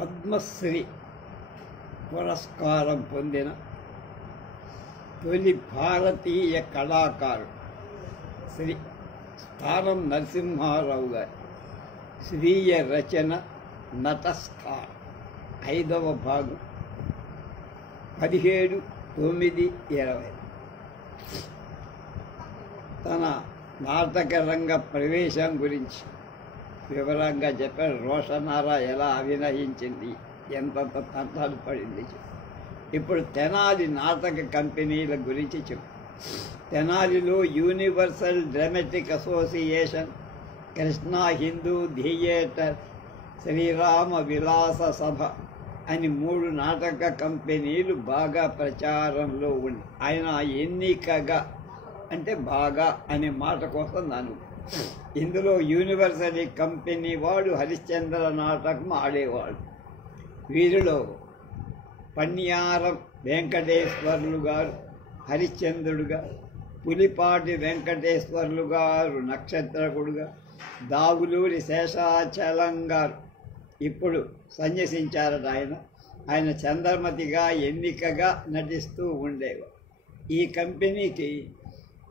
పద్మశ్రీ పురస్కారం పొందిన తొలి భారతీయ కళాకారుడు శ్రీ స్థానం నరసింహారావు గారి స్వీయ రచన నటస్కార్ 5వ భాగం 17/9/20 తన నాటక రంగ ప్రవేశం గురించి వివరంగా చెప్పారు. రోషనారా ఎలా అభినయించింది, ఎంతంత తంటాలు పడింది. ఇప్పుడు తెనాలి నాటక కంపెనీల గురించి చెప్పు. తెనాలిలో universal dramatic association, Krishna Hindu theatre, Srirama Vilasa Sabha అని 3 నాటక కంపెనీలు బాగా ప్రచారంలో ఉంది. ఆయన ఎన్నికగా అంటే బాగా అనే మాట కోసం నన్ను ఇందులో యూనివర్సల్ కంపెనీ వాడు హరిశ్చంద్ర నాటకం ఆడేవాడు. వీరిలో పన్యారం వెంకటేశ్వర్లు గారు హరిశ్చంద్రుడుగా, పులిపాటి వెంకటేశ్వర్లు గారు నక్షత్రకుడుగా, దావులూరి శేషాచలం గారు ఇప్పుడు సన్యసించారట. ఆయన చంద్రమతిగా ఎన్నికగా నటిస్తూ ఉండేవారు. ఈ కంపెనీకి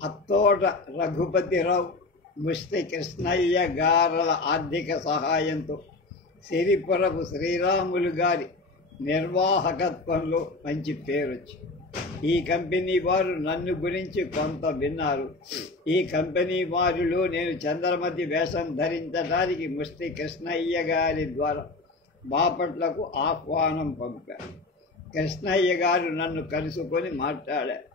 అత్తోట రఘుపతిరావు, ముష్టి కృష్ణయ్య గారుల ఆర్థిక సహాయంతో సిరిపురపు శ్రీరాములు గారి నిర్వాహకత్వంలో మంచి పేరొచ్చు. ఈ కంపెనీ వారు నన్ను గురించి కొంత విన్నారు. ఈ కంపెనీ వారిలో నేను చంద్రమతి వేషం ధరించడానికి ముష్టి కృష్ణయ్య గారి ద్వారా బాపట్లకు ఆహ్వానం పంపారు. కృష్ణయ్య గారు నన్ను కలుసుకొని మాట్లాడారు.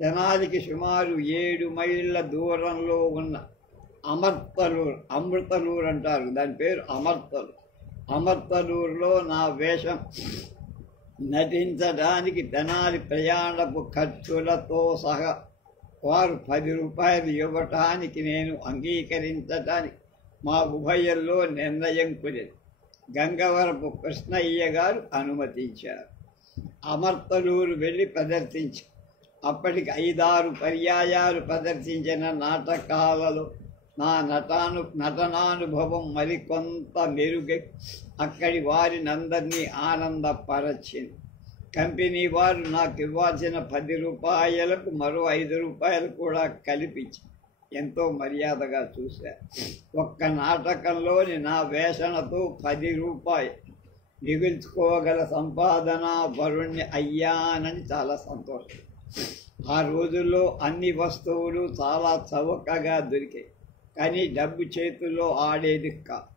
తెనాలికి సుమారు 7 మైళ్ళ దూరంలో ఉన్న అమృతలూరు అంటారు, దాని పేరు అమర్తలూరులో నా వేషం నటించడానికి తెనాలి ప్రయాణపు ఖర్చులతో సహా వారు 10 రూపాయలు ఇవ్వటానికి నేను అంగీకరించటానికి మా ఉభయంలో నిర్ణయం కుదిరింది. గంగవరపు కృష్ణయ్య గారు అనుమతించారు. అమర్తలూరు వెళ్ళి ప్రదర్శించి అప్పటికి 5-6 పర్యాయాలు ప్రదర్శించిన నాటకాలలో నా నటనానుభవం మరికొంత మెరుగై అక్కడి వారినందరినీ ఆనందపరచింది. కంపెనీ వారు నాకు ఇవ్వాల్సిన 10 రూపాయలకు మరో 5 రూపాయలు కూడా కల్పించి ఎంతో మర్యాదగా చూశారు. ఒక్క నాటకంలోని నా వేషణతో 10 రూపాయలు మిగుల్చుకోగల సంపాదన వరుణ్ణి అయ్యానని చాలా సంతోషం. ఆ రోజుల్లో అన్ని వస్తువులు చాలా చౌకగా దొరికాయి, కానీ డబ్బు చేతుల్లో ఆడేది కాదు.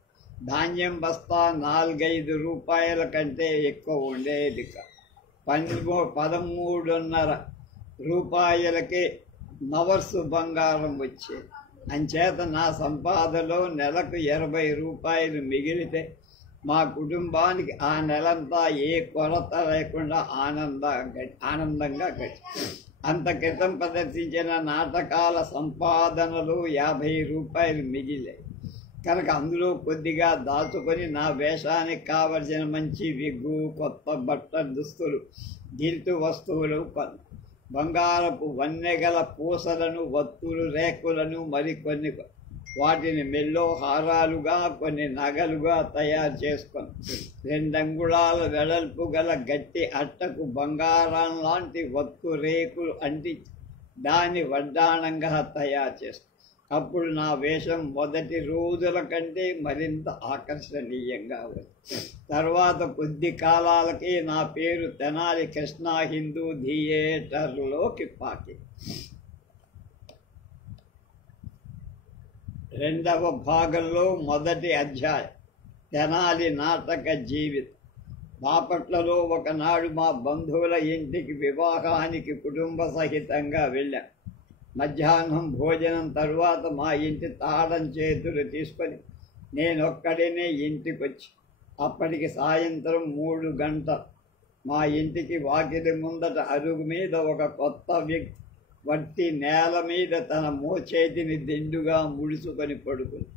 ధాన్యం బస్తా 4-5 రూపాయల కంటే ఎక్కువ ఉండేది కాదు. 13.5 రూపాయలకే నవర్సు బంగారం వచ్చేది. అంచేత నా సంపాదనలో నెలకు 20 రూపాయలు మిగిలితే మా కుటుంబానికి ఆ నెలంతా ఏ కొరత లేకుండా ఆనందంగా గడిచి. అంత క్రితం ప్రదర్శించిన నాటకాల సంపాదనలు 50 రూపాయలు మిగిలాయి కనుక అందులో కొద్దిగా దాచుకొని నా వేషానికి కావలసిన మంచి విగ్గు, కొత్త బట్ట, దుస్తులు, గిల్టు వస్తువులు, బంగారపు వన్నెగల పూసలను, వత్తులు, రేకులను, మరికొన్ని వాటిని మెల్లో హారాలుగా, కొన్ని నగలుగా తయారు చేసుకొని 2 అంగుళాల వెడల్పు గల గట్టి అట్టకు బంగారం లాంటి వత్తు రేకులు అంటించి దాన్ని వడ్డాణంగా తయారు చేసుకుని అప్పుడు నా వేషం మొదటి రోజుల కంటే మరింత ఆకర్షణీయంగా ఉంది. తర్వాత కొద్ది కాలాలకే నా పేరు తెనాలి కృష్ణా హిందూ థియేటర్లోకి పాకింది. 2వ భాగంలో మొదటి అధ్యాయం తెనాలి నాటక జీవితం. బాపట్లలో ఒకనాడు మా బంధువుల ఇంటికి వివాహానికి కుటుంబ సహితంగా వెళ్ళాం. మధ్యాహ్నం భోజనం తరువాత మా ఇంటి తాళం చేతులు తీసుకొని నేనొక్కడినే ఇంటికి వచ్చి అప్పటికి సాయంత్రం 3 గంటలు. మా ఇంటికి వాకిలి ముందట అరుగు మీద ఒక కొత్త వ్యక్తి వట్టి నేల మీద తన మోచేతిని దిండుగా ముడుచుకొని పడుకుంది.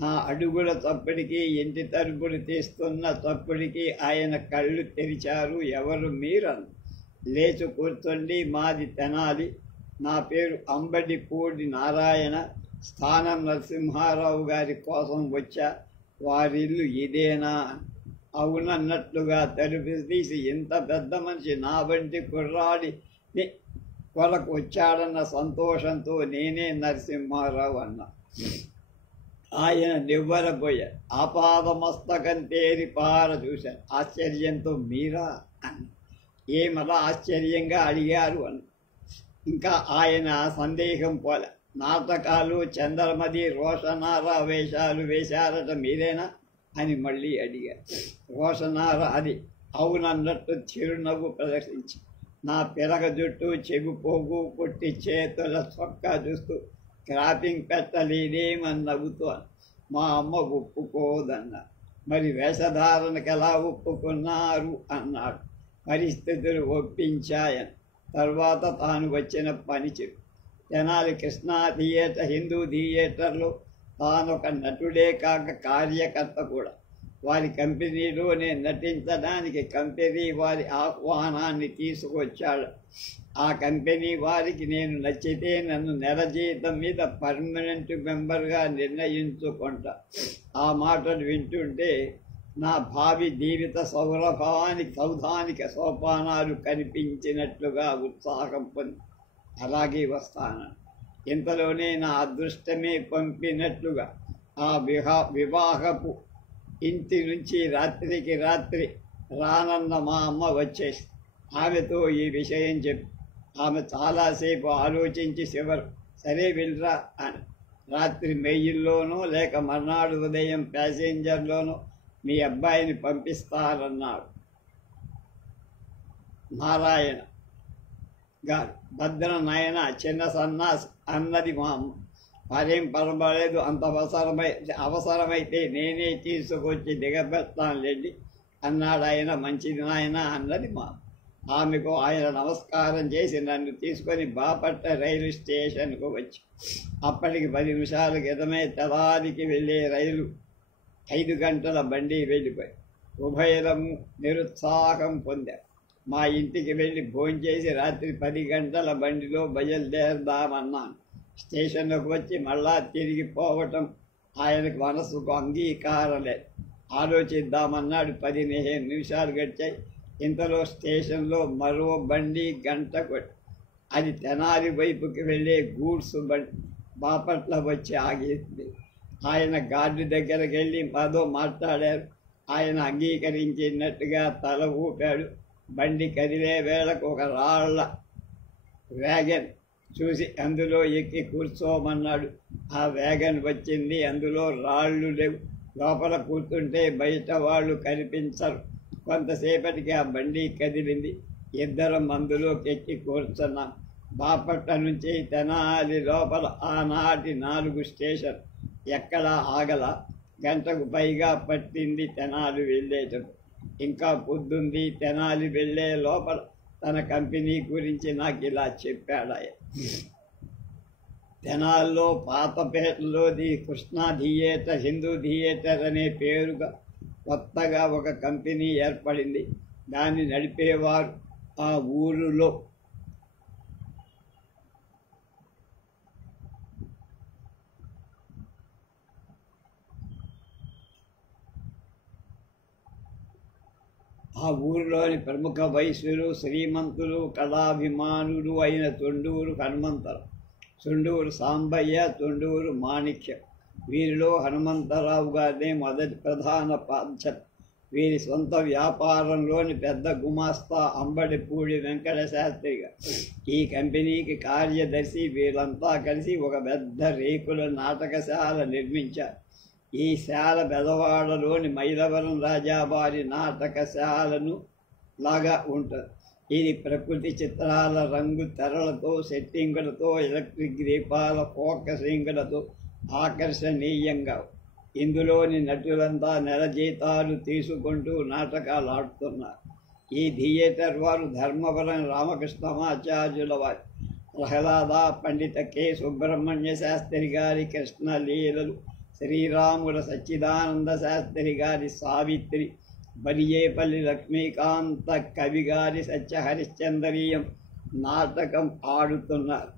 నా అడుగుల చప్పుడికి, ఇంటి తలుపులు తీస్తున్న చప్పుడికి ఆయన కళ్ళు తెరిచారు. ఎవరు మీరని లేచి కూర్చోండి, మాది తెనాలి, నా పేరు అంబడిపూడి నారాయణ, స్థానం నరసింహారావు గారి కోసం వచ్చా, వారిల్లు ఇదేనా? అవునన్నట్లుగా తలుపు తీసి ఇంత పెద్ద మనిషి నా వంటి కుర్రాడిని కొరకు వచ్చాడన్న సంతోషంతో నేనే నరసింహారావు అన్నా. ఆయన నివ్వరపోయారు. ఆపాదమస్తకం తేరి పార చూశారు. ఆశ్చర్యంతో మీరా అని ఏమలా ఆశ్చర్యంగా అడిగారు అని. ఇంకా ఆయన సందేహం పోలే. నాటకాలు చంద్రమది రోషనార వేషాలు వేశారట మీరేనా అని మళ్ళీ అడిగారు. రోషనార అది అవునన్నట్టు చిరునవ్వు ప్రదర్శించి నా పిలక జుట్టు చెవిపోగు పొట్టి చేతుల చొక్కా చూస్తూ క్రాపింగ్ పెట్టలేదేమని నవ్వుతూ మా అమ్మ ఒప్పుకోదన్న. మరి వేషధారణకు ఎలా ఒప్పుకున్నారు అన్నాడు. పరిస్థితులు ఒప్పించాయని. తర్వాత తాను వచ్చిన పని చెప్పి తెనాలి కృష్ణా థియేటర్ హిందూ థియేటర్లో తానొక నటుడే కాక కార్యకర్త కూడా. వారి కంపెనీలో నేను నటించడానికి కంపెనీ వారి ఆహ్వానాన్ని తీసుకొచ్చాడు. ఆ కంపెనీ వారికి నేను నచ్చితే నన్ను నెల జీతం మీద పర్మనెంట్ మెంబర్గా నిర్ణయించుకుంటా. ఆ మాటలు వింటుంటే నా భావి జీవిత సౌధానిక సోపానాలు కనిపించినట్లుగా ఉత్సాహం పొంది అలాగే వస్తాను. ఇంతలోనే నా అదృష్టమే పంపినట్లుగా ఆ వివాహపు ఇంటి నుంచి రాత్రికి రాత్రి రానన్న మా అమ్మ వచ్చేసి ఆమెతో ఈ విషయం చెప్పి ఆమె చాలాసేపు ఆలోచించి చివరు సరే వెళ్ళరా అని. రాత్రి మెయిల్లోనో లేక మర్నాడు ఉదయం ప్యాసింజర్లోనో మీ అబ్బాయిని పంపిస్తారన్నాడు నారాయణ గారు. భద్ర నాయన చిన్న సన్నాస్ అన్నది మా అమ్మ. మరేం పర్వాలేదు, అంత అవసరమైతే నేనే తీసుకొచ్చి దిగబెడతానులేండి అన్నాడు ఆయన. మంచిది నాయన అన్నది మా అమ్మ. ఆమెకు ఆయన నమస్కారం చేసి నన్ను తీసుకొని బాపట్ల రైలు స్టేషన్కు వచ్చి అప్పటికి 10 నిమిషాల క్రితమే తెలారికి వెళ్ళే రైలు 5 గంటల బండి వెళ్ళిపోయి ఉభయరము నిరుత్సాహం పొందారు. మా ఇంటికి వెళ్ళి భోంచేసి రాత్రి 10 గంటల బండిలో బయలుదేరదామన్నాను. స్టేషన్లోకి వచ్చి మళ్ళా తిరిగిపోవటం ఆయనకు మనసుకు అంగీకారం లేదు. ఆలోచిద్దామన్నాడు. 15 నిమిషాలు గడిచాయి. ఇంతలో స్టేషన్లో మరో బండి గంట కొట్టి అది తెనాలి వైపుకి వెళ్ళే గూడ్స్ బండి బాపట్ల వచ్చి ఆగింది. ఆయన గార్డు దగ్గరికి వెళ్ళి మాతో మాట్లాడారు. ఆయన అంగీకరించినట్టుగా తల ఊపాడు. బండి కదిలే వేళకు ఒక రాళ్ల వ్యాగన్ చూసి అందులో ఎక్కి కూర్చోమన్నాడు. ఆ వ్యాగన్ వచ్చింది. అందులో రాళ్ళు లేవు. లోపల కూర్చుంటే బయట వాళ్ళు కనిపించరు. కొంతసేపటికి ఆ బండి కదిలింది. ఇద్దరం అందులోకి ఎక్కి కూర్చున్నాం. బాపట్ల నుంచి తెనాలి లోపల ఆనాటి 4 స్టేషన్ ఎక్కడా ఆగల. గంటకు పైగా పట్టింది తెనాలి వెళ్ళేటప్పుడు. ఇంకా పొద్దుంది. తెనాలి వెళ్ళే లోపల తన కంపెనీ గురించి నాకు ఇలా చెప్పాడు ఆయన. తెనాల్లో పాతపేటలోది కృష్ణా థియేటర్ హిందూ థియేటర్ అనే పేరుగా కొత్తగా ఒక కంపెనీ ఏర్పడింది. దాన్ని నడిపేవారు ఆ ఊరిలో ఊరిలోని ప్రముఖ వైశ్యులు శ్రీమంతులు కళాభిమానులు అయిన తొండూరు హనుమంతరావు, తొండూరు సాంబయ్య, తొండూరు మాణిక్యం. వీరిలో హనుమంతరావు గారినే మొదటి ప్రధాన బాధ్యత. వీరి సొంత వ్యాపారంలోని పెద్ద గుమాస్తా అంబడిపూడి వెంకట శాస్త్రిగా ఈ కంపెనీకి కార్యదర్శి. వీళ్ళంతా కలిసి ఒక పెద్ద రేకుల నాటకశాల నిర్మించారు. ఈ శాల బెదవాడలోని మైలవరం రాజావారి నాటకశాలను లాగా ఉంటుంది. ఇది ప్రకృతి చిత్రాల రంగు తెరలతో, సెట్టింగులతో, ఎలక్ట్రిక్ దీపాల ఫోకసింగులతో ఆకర్షణీయంగా. ఇందులోని నటులంతా నెల జీతాలు తీసుకుంటూ నాటకాలు ఆడుతున్నారు. ఈ థియేటర్ వారు ధర్మవరం రామకృష్ణమాచార్యుల వారి ప్రహ్లాద, పండిత కె సుబ్రహ్మణ్య శాస్త్రి గారి కృష్ణలీలలు, శ్రీరాముల సచ్చిదానంద శాస్త్రి గారి సావిత్రి, బలియేపల్లి లక్ష్మీకాంత కవి గారి సత్యహరిశ్చంద్రీయం నాటకం ఆడుతున్నారు.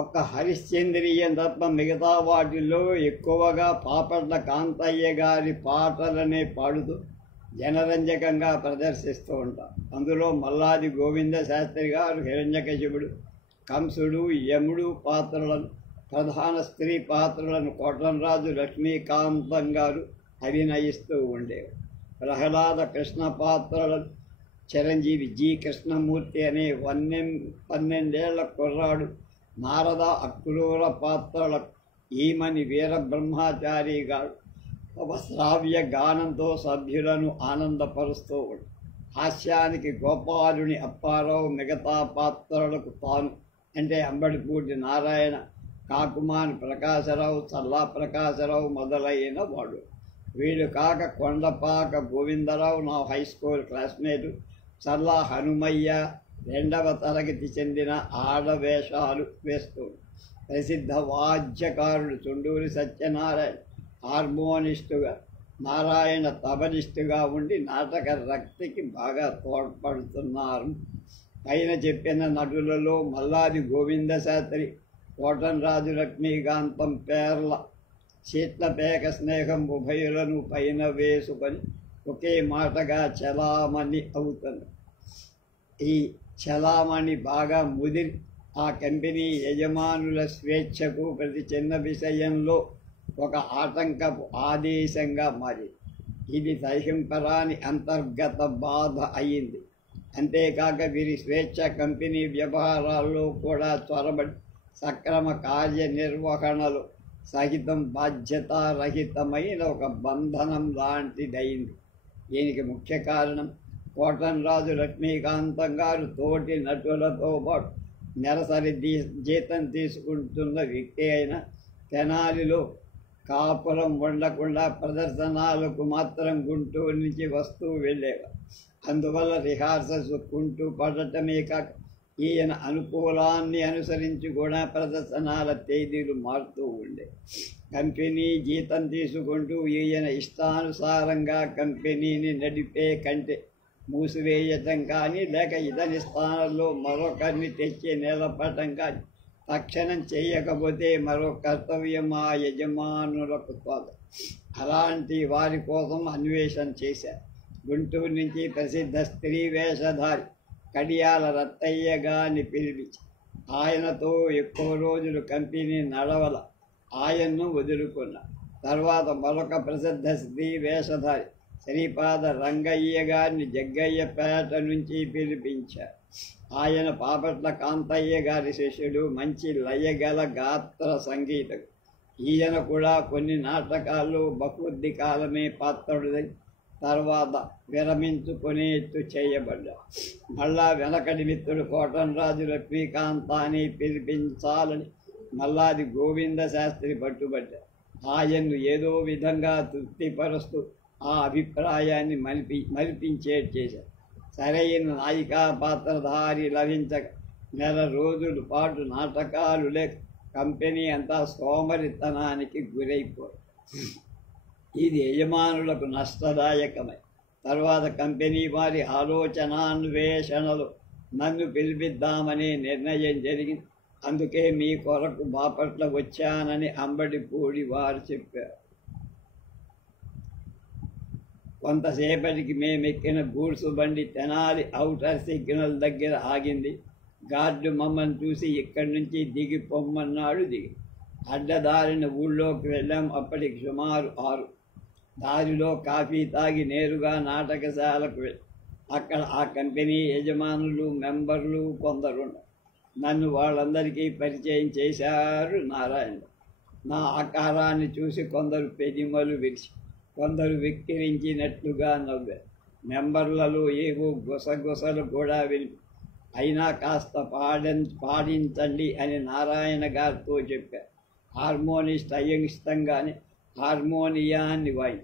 ఒక్క హరిశ్చంద్రియం తప్ప మిగతా వాటిల్లో ఎక్కువగా పాపట్ల కాంతయ్య గారి పాటలనే పాడుతూ జనరంజకంగా ప్రదర్శిస్తూ ఉంటారు. అందులో మల్లాది గోవింద శాస్త్రి గారు హిరణ్యకశిపుడు, కంసుడు, యముడు పాత్రలను, ప్రధాన స్త్రీ పాత్రలను కోటంరాజు లక్ష్మీకాంతం గారు అభినయిస్తూ ఉండేవారు. ప్రహ్లాద కృష్ణ పాత్రలను చిరంజీవి జి కృష్ణమూర్తి అనే 12 కుర్రాడు, నారద అక్రూర పాత్రలకు ఈమని వీరబ్రహ్మచారి గారు శ్రావ్య గానంతో సభ్యులను ఆనందపరుస్తూ ఉంటారు. హాస్యానికి గోపాలుని అప్పారావు, మిగతా పాత్రలకు తాను అంటే అంబడిపూడి నారాయణ, కాకుమాని ప్రకాశరావు, చల్లా ప్రకాశరావు మొదలైన వాడు. వీడు కాక కొండపాక గోవిందరావు నా హై స్కూల్ క్లాస్మేటు, చల్లా హనుమయ్య 2వ తరగతి చెందిన ఆడవేషాలు వేస్తూ ప్రసిద్ధ వాద్యకారుడు చుండూరి సత్యనారాయణ హార్మోనిస్టుగా, నారాయణ తబలిస్టుగా ఉండి నాటక రక్తికి బాగా తోడ్పడుతున్నారు. పైన చెప్పిన నటులలో మల్లాది గోవింద శాస్త్రి, కోటంరాజు లక్ష్మీకాంతం పేర్ల చీట్లపేక స్నేహం ఉభయులను పైన వేసుకొని ఒకే మాటగా చలామణి అవుతుంది. ఈ చలామణి బాగా ముదిరి ఆ కంపెనీ యజమానుల స్వేచ్ఛకు ప్రతి చిన్న విషయంలో ఒక ఆటంకపు ఆదేశంగా మారింది. ఇది సహింపరాని అంతర్గత బాధ అయింది. అంతేకాక వీరి స్వేచ్ఛ కంపెనీ వ్యవహారాల్లో కూడా చొరబడి సక్రమ కార్యనిర్వహణలో సహితం బాధ్యతారహితమైన ఒక బంధనం లాంటిదైంది. దీనికి ముఖ్య కారణం కోటంరాజు లక్ష్మీకాంతం గారు తోటి నటులతో పాటు నెలసరి జీతం తీసుకుంటున్న వ్యక్తి అయిన తెనాలిలో కాపురం ఉండకుండా ప్రదర్శనాలకు మాత్రం గుంటూరు నుంచి వస్తూ వెళ్ళేవారు. అందువల్ల రిహార్సల్స్ కుంటూ పడటమే కాక ఈయన అనుకూలాన్ని అనుసరించి కూడా ప్రదర్శనాల తేదీలు మారుతూ ఉండే. కంపెనీ జీతం తీసుకుంటూ ఈయన ఇష్టానుసారంగా కంపెనీని నడిపే కంటే మూసివేయటం కానీ, లేక ఇతని స్థానంలో మరొకరిని తెచ్చి నిలపటం కానీ తక్షణం చేయకపోతే మరో కర్తవ్యం ఆ యజమానులకు తోదు. అలాంటి వారి కోసం అన్వేషణ చేశారు. గుంటూరు నుంచి ప్రసిద్ధ స్త్రీ వేషధారి కడియాల రత్తయ్య గారిని పిలిపించి ఆయనతో ఎక్కువ రోజులు కంపెనీ నడవల ఆయన్ను వదులుకున్న తర్వాత మరొక ప్రసిద్ధ స్త్రీ వేషధారి శ్రీపాద రంగయ్య గారిని జగ్గయ్యపేట నుంచి పిలిపించారు. ఆయన పాపట్ల కాంతయ్య గారి శిష్యుడు, మంచి లయగల గాత్ర సంగీతం. ఈయన కూడా కొన్ని నాటకాల్లో బహుద్ది కాలమే పాత్రుడై తర్వాత విరమించుకునేట్టు చేయబడ్డాడు. మళ్ళా వెనకటి మిత్రుడు కోటంరాజు లక్ష్మీకాంతాన్ని పిలిపించాలని మల్లాది గోవింద శాస్త్రి పట్టుబడ్డారు. ఆయన్ను ఏదో విధంగా తృప్తిపరుస్తూ ఆ అభిప్రాయాన్ని మరిపించేట్టు చేశారు. సరైన నాయికా పాత్రధారి లభించక నెల రోజుల పాటు నాటకాలు లేక కంపెనీ అంతా సోమరితనానికి గురైపోయి ఇది యజమానులకు నష్టదాయకమై తర్వాత కంపెనీ వారి ఆలోచనాన్వేషణలో నన్ను పిలిపిద్దామనే నిర్ణయం జరిగింది. అందుకే మీ కొరకు బాపట్ల వచ్చానని అంబడిపూడి వారు చెప్పారు. కొంతసేపటికి మేమెక్కిన గూడ్సు బండి తెనాలి ఔటర్ సిగ్నల్ దగ్గర ఆగింది. గార్డు మమ్మల్ని చూసి ఇక్కడి నుంచి దిగి పొమ్మన్నాడు. దిగి అడ్డదారిన ఊళ్ళోకి వెళ్ళాం. అప్పటికి సుమారు 6. దారిలో కాఫీ తాగి నేరుగా నాటకశాలకు వెళ్ళి అక్కడ ఆ కంపెనీ యజమానులు, మెంబర్లు కొందరున్నారు. నన్ను వాళ్ళందరికీ పరిచయం చేశారు నారాయణ. నా ఆకారాన్ని చూసి కొందరు పెదిమలు విరిచి, కొందరు వెక్కిరించినట్లుగా నవ్వారు. మెంబర్లలో ఏవో గుసగుసలు కూడా వినిపి అయినా కాస్త పాడించండి అని నారాయణ గారితో చెప్పారు. హార్మోనిస్ట్ అయ్యంగానే హార్మోనియాన్ని వాయి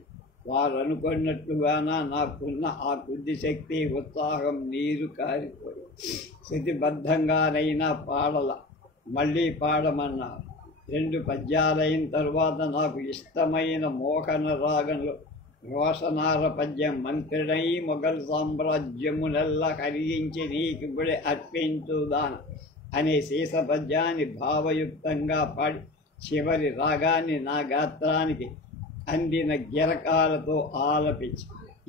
వారు అనుకున్నట్లుగాన నాకున్న ఆ కొద్ది శక్తి, ఉత్సాహం నీరు కారిపోయి శృతిబద్ధంగానైనా పాడల. మళ్ళీ పాడమన్నారు. 2 పద్యాలైన తర్వాత నాకు ఇష్టమైన మోహన రాగంలో రోషనార పద్యం మంత్రినై మొఘల్ సామ్రాజ్యమునెల్ల కరిగించి నీకిబుడే అర్పించుదాన అనే శీసపద్యాన్ని భావయుక్తంగా పాడి చివరి రాగాన్ని నా గాత్రానికి అందిన గిరకాలతో ఆలపించి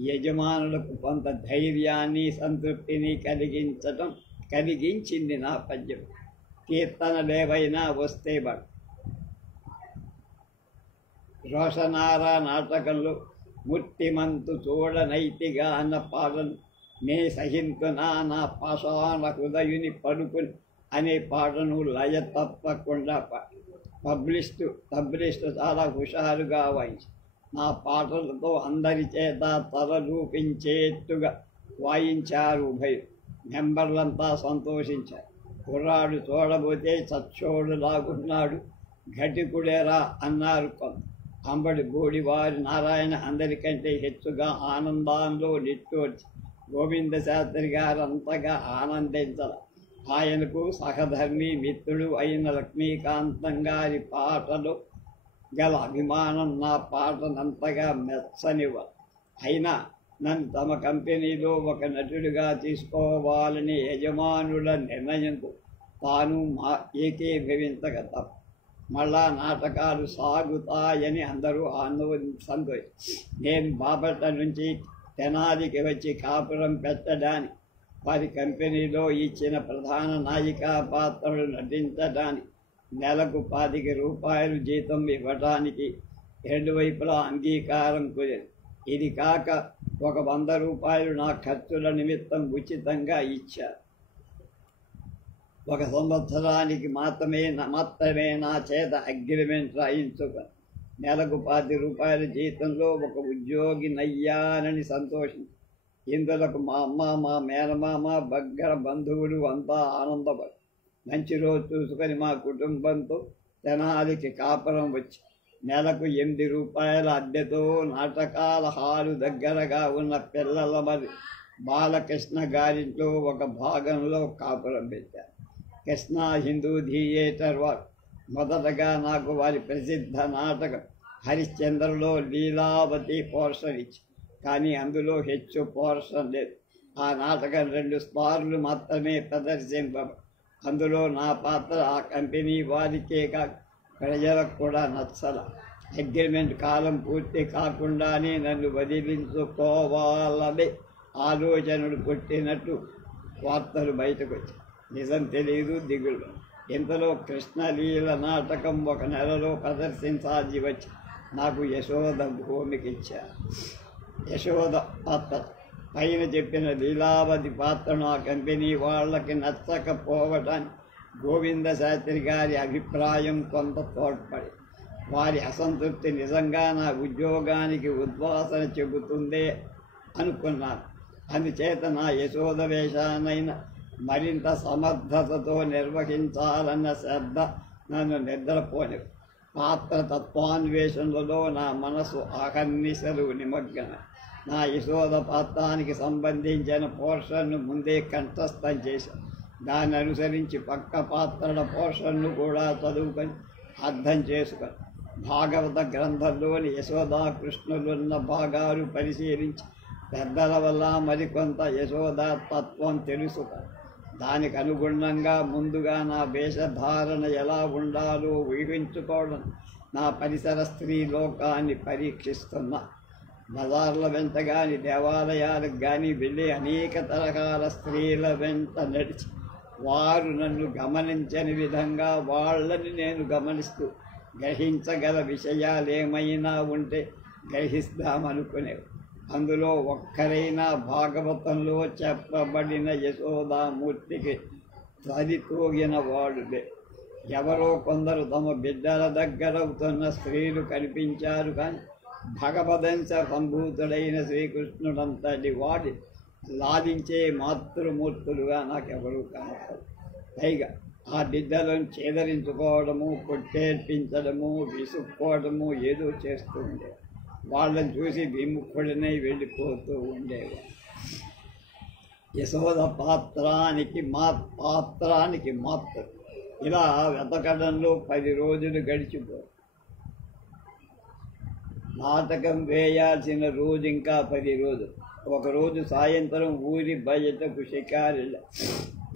యజమానులకు కొంత ధైర్యాన్ని సంతృప్తిని కలిగించింది నా పద్యం. కీర్తనలేవైనా వస్తే బట్ రోషనారా నాటకంలో మూర్తిమంతు చూడనైతిగా అన్న పాటను నే సహింతునా నా పాషాణ హృదయుని పలుకుని అనే పాటను లయ తప్పకుండా పబ్లిస్ట్ చాలా హుషారుగా వాయించి నా పాటలతో అందరి చేత తలరూపించేట్టుగా వాయించారు ఉభయులు. మెంబర్లంతా సంతోషించారు. కుర్రాడు చూడబోతే చచ్చోడు లాగున్నాడు, ఘటికుడేరా అన్నారు కొంత. అంబడి బోడివారి నారాయణ అందరికంటే హెచ్చుగా ఆనందంలో నిట్టూర్చి గోవింద శాస్త్రి గారు అంతగా ఆనందించాల. ఆయనకు సహధర్మి మిత్రుడు అయిన లక్ష్మీకాంతం గారి పాటలు గల అభిమానం నా పాటనంతగా మెచ్చనివ్వరు. అయినా నన్ను తమ కంపెనీలో ఒక నటుడిగా తీసుకోవాలని యజమానుల నిర్ణయంతో తాను ఏకీభవించక తప్ప మళ్ళా నాటకాలు సాగుతాయని అందరూ సంతోషి నేను బాపట్ల నుంచి తెనాలికి వచ్చి కాపురం పెట్టడానికి వారి కంపెనీలో ఇచ్చిన ప్రధాన నాయికా పాత్రలు నటించడానికి నెలకు 25 రూపాయలు జీతం ఇవ్వడానికి రెండు వైపులా అంగీకారం కుదిరింది. ఇది కాక ఒక 100 రూపాయలు నా ఖర్చుల నిమిత్తం ఉచితంగా ఇచ్చారు. 1 సంవత్సరానికి మాత్రమే నా చేత అగ్రిమెంట్ రాయించుకొని నెలకు 10 రూపాయల జీతంలో ఒక ఉద్యోగి నయ్యానని సంతోషించి ఇందులకు మా అమ్మ, మా మేనమామ, దగ్గర బంధువులు అంతా ఆనందపడి మంచి రోజు చూసుకొని మా కుటుంబంతో తెనాలికి కాపురం వచ్చి నెలకు 8 రూపాయల అద్దెతో నాటకాల హాలు దగ్గరగా ఉన్న పిల్లల మరి బాలకృష్ణ గారింట్లో ఒక భాగంలో కాపురం పెట్టారు. కృష్ణ హిందూ థియేటర్ వారు మొదటగా నాకు వారి ప్రసిద్ధ నాటకం హరిశ్చంద్రలో లీలావతి పోర్షన్ ఇచ్చి, కానీ అందులో హెచ్చు పోర్షన్ లేదు. ఆ నాటకం 2 సార్లు మాత్రమే ప్రదర్శింపబడి అందులో నా పాత్ర ఆ కంపెనీ వారికే కాక ప్రజలకు కూడా నచ్చల. అగ్రిమెంట్ కాలం పూర్తి కాకుండానే నన్ను వదిలించుకోవాలనే ఆలోచనలు కొట్టినట్టు వార్తలు బయటకు వచ్చాయి. నిజం తెలియదు, దిగులు. ఇంతలో కృష్ణలీల నాటకం 1 నెలలో ప్రదర్శించాల్సి వచ్చి నాకు యశోద భూమికిచ్చారు. యశోద పాత్ర పైన చెప్పిన లీలావతి పాత్రను ఆ కంపెనీ వాళ్ళకి నచ్చకపోవటానికి గోవింద శాస్త్రి గారి అభిప్రాయం కొంత తోడ్పడి వారి అసంతృప్తి నిజంగా నా ఉద్యోగానికి ఉద్వాసన చెబుతుందే అనుకున్నాను. అందుచేత నా యశోద వేషానైనా మరింత సమర్థతతో నిర్వహించాలన్న శ్రద్ధ నన్ను నిద్రపోని. పాత్ర తత్వాన్వేషణలో నా మనసు ఆకర్నిశలు నిమగ్న. నా యశోద పాత్రానికి సంబంధించిన పోర్షన్ను ముందే కంఠస్థం చేశాను. దాన్ని అనుసరించి పక్క పాత్రల పోర్షన్ను కూడా చదువుకొని అర్థం చేసుకొని భాగవత గ్రంథంలోని యశోదాకృష్ణులున్న భాగాలు పరిశీలించి పెద్దల వల్ల మరికొంత యశోదా తత్వం తెలుసుకొని దానికి అనుగుణంగా ముందుగా నా వేషధారణ ఎలా ఉండాలో ఊహించుకోవడం నా పరిసర స్త్రీ లోకాన్ని పరీక్షిస్తున్నా. బజార్ల వెంట కానీ దేవాలయాలకు కానీ వెళ్ళి అనేక తరహాల స్త్రీల వెంట నడిచి వారు నన్ను గమనించని విధంగా వాళ్ళని నేను గమనిస్తూ గ్రహించగల విషయాలు ఏమైనా ఉంటే గ్రహిస్తామనుకునేవి. అందులో ఒక్కరైనా భాగవతంలో చెప్పబడిన యశోదామూర్తికి సరితూగిన వాడులే. ఎవరో కొందరు తమ బిడ్డల దగ్గరవుతున్న స్త్రీలు కనిపించారు, కానీ భగవదంశ సంభూతుడైన శ్రీకృష్ణుడంతటి వాడి లాలించే మాతృమూర్తులుగా నాకెవరూ కనపడరు. పైగా ఆ బిడ్డలను చేదరించుకోవడము, కొట్టేర్పించడము, విసుక్కోవడము ఏదో చేస్తూ ఉండేది. వాళ్ళని చూసి విముఖుడినై వెళ్ళిపోతూ ఉండేవాడు. యశోద పాత్రానికి మాత్ర ఇలా వెతకడంలో 10 రోజులు గడిచిపోయి నాటకం వేయాల్సిన రోజు ఇంకా 10 రోజులు. ఒకరోజు సాయంత్రం ఊరి బయటకు షికారుల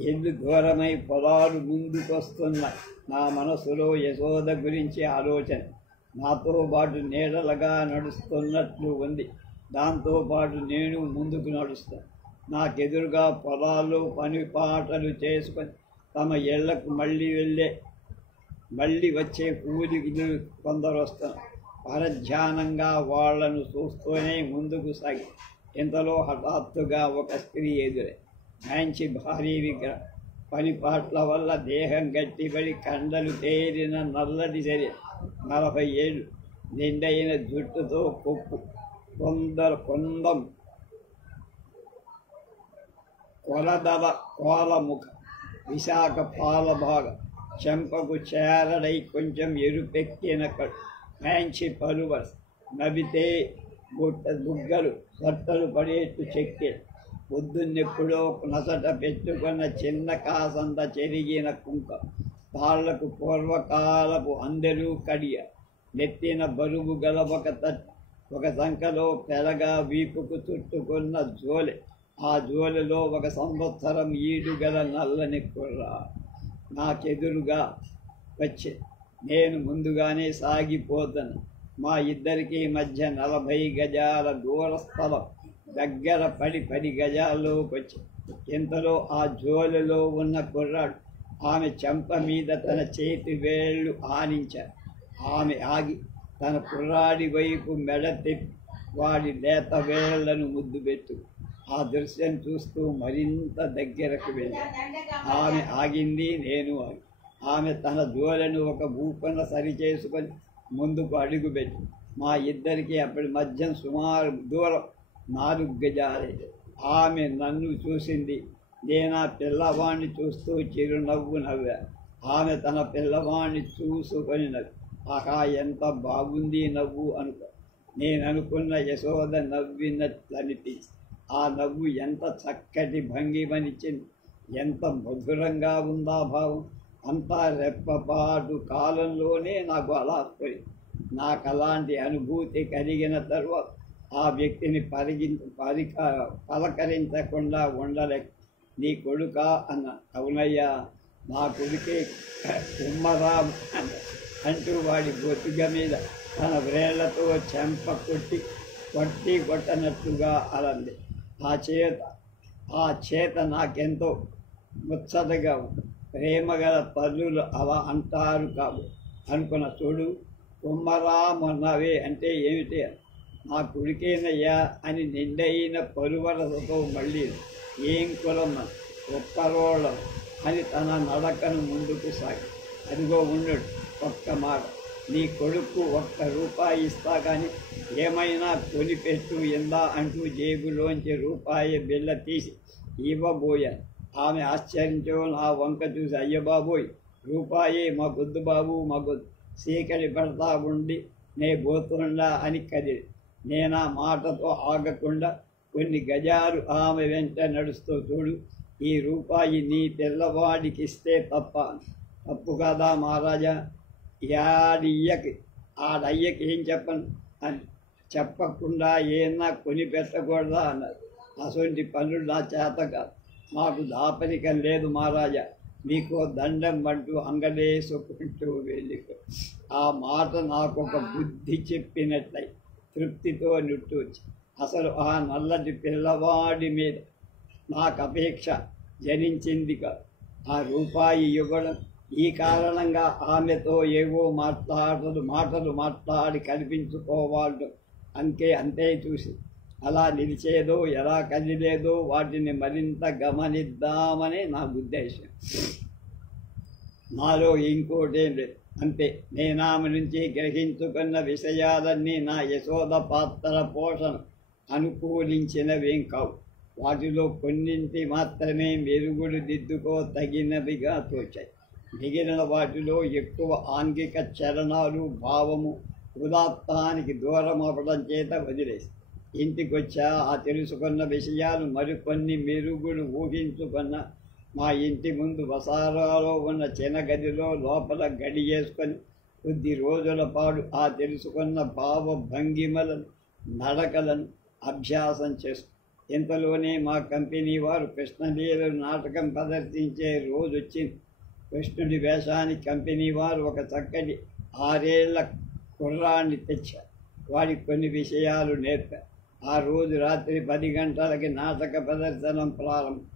ఎల్లు దూరమై పొలాలు ముందుకొస్తున్నాయి. నా మనసులో యశోద గురించి ఆలోచన. నాతో పాటు నీడలుగా నడుస్తున్నట్లు ఉంది. దాంతోపాటు నేను ముందుకు నడుస్తాను. నాకెదురుగా పొలాల్లో పనిపాటలు చేసుకొని తమ ఇళ్లకు మళ్ళీ వచ్చే కూలికి కొందరు వస్తారు. పరధ్యానంగా వాళ్లను చూస్తూనే ముందుకు సాగి ఇంతలో హఠాత్తుగా ఒక స్త్రీ ఎదురై మంచి భారీ విగ్రహం. పనిపాట్ల వల్ల దేహం గట్టిపడి కండలు తేరిన నల్లటి శరీరం, 40 ఏళ్ళు, నిండైన జుట్టుతో కొప్పు, కొందం కొలదల కోలముఖ, విశాఖ పాలభాగం, చెంపకు చేరడై కొంచెం ఎరుపెక్కిన కడు, మంచి పలువరు, నవ్వితే బుగ్గలు సొట్టలు పడేట్టు చెక్కే, పొద్దున్నెప్పుడో నసట పెట్టుకున్న చిన్న కాసంత చెరిగిన కుంక, తాళ్లకు పూర్వకాలపు అందరూ కడియ, నెత్తిన బరువు గల ఒక సంఖలో పెరగా వీపుకు చుట్టుకున్న జోలె, ఆ జోలెలో 1 సంవత్సరం ఈడుగల నల్లని కుర్ర నాకెదురుగా వచ్చే. నేను ముందుగానే సాగిపోతాను. మా ఇద్దరికి మధ్య 40 గజాల దూర స్థలం. దగ్గర 10 గజాల్లోకి వచ్చి ఇంతలో ఆ జోలెలో ఉన్న కుర్రాడు ఆమె చెంప మీద తన చేతి వేళ్ళు ఆనించాడు. ఆమె ఆగి తన కుర్రాడి వైపు మెడ తిప్పి వాడి లేత వేళ్లను ముద్దు పెట్టు. ఆ దృశ్యం చూస్తూ మరింత దగ్గరకు వెళ్ళి ఆమె ఆగింది, నేను ఆగి. ఆమె తన జోలను ఒక భూపన సరిచేసుకొని ముందుకు అడుగుపెట్టి మా ఇద్దరికి అప్పటి మధ్య సుమారు దూరం 4 గజాలే. ఆమె నన్ను చూసింది. నేను ఆ పిల్లవాడిని చూస్తూ చిరునవ్వు నవ్వా. ఆమె తన పిల్లవాడిని చూసుకొని నవ్వు. ఆహా, ఎంత బాగుంది నవ్వు అనుకో. నేను అనుకున్న యశోద నవ్వినట్లు అనిపించి ఆ నవ్వు ఎంత చక్కటి భంగిమనిచ్చింది, ఎంత మధురంగా ఉందా భావం. అంతా రెప్పపాటు కాలంలోనే నాకు అలా పోయింది. నాకు అలాంటి అనుభూతి కలిగిన తరువాత ఆ వ్యక్తిని పలకరించకుండా ఉండలేక నీ కొడుకా అన్న. అవునయ్యా, నా కొడుకే కుమ్మరాం అంటూ వాడి బొత్తిగ మీద తన వ్రేళ్లతో చెంప కొట్టనట్లుగా అలంది. ఆ చేత నాకెంతో ముచ్చటగా ప్రేమగల తల్లులు అలా అంటారు కాదు అనుకున్న. చూడు, కుమ్మరామన్నవే అంటే ఏమిటి? నా కొడుకేనయ్యా అని నిండైన పరువరసతో మళ్ళీ ఏం కులమ్మ, ఒక్కరోళ్ళం అని తన నడకను ముందుకు సాగి. అదిగో ఉండడు, ఒక్క మాట, నీ కొడుకు 1 రూపాయి ఇస్తా కానీ ఏమైనా కొనిపెట్టు ఇందా అంటూ జేబులోంచి రూపాయి బిళ్ళ తీసి ఇవ్వబోయాను. ఆమె ఆశ్చర్యంతో నా వంక చూసి, అయ్య బాబోయ్, రూపాయే మాకొద్దు బాబు, మాకొద్దు, చీకటి పడతా ఉండి నే పోతుండా అని కదిలి. నేనా మాటతో ఆగకుండా కొన్ని గజాలు ఆమె వెంట నడుస్తూ, చూడు, ఈ రూపాయి నీ పిల్లవాడికి ఇస్తే తప్పు కదా మహారాజా, ఆడయ్యకి ఏం చెప్పను అని చెప్పకుండా ఏమన్నా కొని పెట్టకూడదా అన్నారు. అసొంటి పనులు నా చేత కాదు, మాకు దాపరికం లేదు మహారాజా, మీకు దండం అంటూ అంగలేసుకుంటూ వెళ్ళిపో. ఆ మాట నాకు ఒక బుద్ధి చెప్పినట్లయి తృప్తితో నిట్టూర్చి, అసలు ఆ నల్లటి పిల్లవాడి మీద నాకు అపేక్ష జనించింది కాదు. ఆ రూపాయి ఇవ్వడం, ఈ కారణంగా ఆమెతో ఏవో మాటలు మాట్లాడి కనిపించుకోవాలి అంతే చూసి అలా నిలిచేదో ఎలా కదిలేదో వాటిని మరింత గమనిద్దామని నా ఉద్దేశం. నాలో ఇంకోటేం లేదు. అంతే, నేనామె నుంచి గ్రహించుకున్న విషయాలన్నీ నా యశోద పాత్ర పోషణ అనుకూలించినవేం కావు. వాటిలో కొన్నింటి మాత్రమే మెరుగుడు దిద్దుకో తగినవిగా తోచాయి. మిగిలిన వాటిలో ఎక్కువ ఆంగిక చలనాలు, భావము, ఉదాత్తానికి దూరం అవ్వడం చేత వదిలేసి ఇంటికొచ్చా. ఆ తెలుసుకున్న విషయాలు మరికొన్ని మెరుగులు ఊహించుకున్న మా ఇంటి ముందు వసారాలో ఉన్న చిన్న గదిలో లోపల గడి చేసుకొని కొద్ది రోజుల పాటు ఆ తెలుసుకున్న భావ భంగిమలను, నడకలను అభ్యాసం చేస్తూ ఇంతలోనే మా కంపెనీ వారు కృష్ణలీలలు నాటకం ప్రదర్శించే రోజు వచ్చింది. కృష్ణుడి వేషానికి కంపెనీ వారు ఒక చక్కటి 6 ఏళ్ల కుర్రాన్ని తెచ్చారు. వాడికి కొన్ని విషయాలు నేర్పారు. ఆ రోజు రాత్రి 10 గంటలకి నాటక ప్రదర్శనం ప్రారంభం.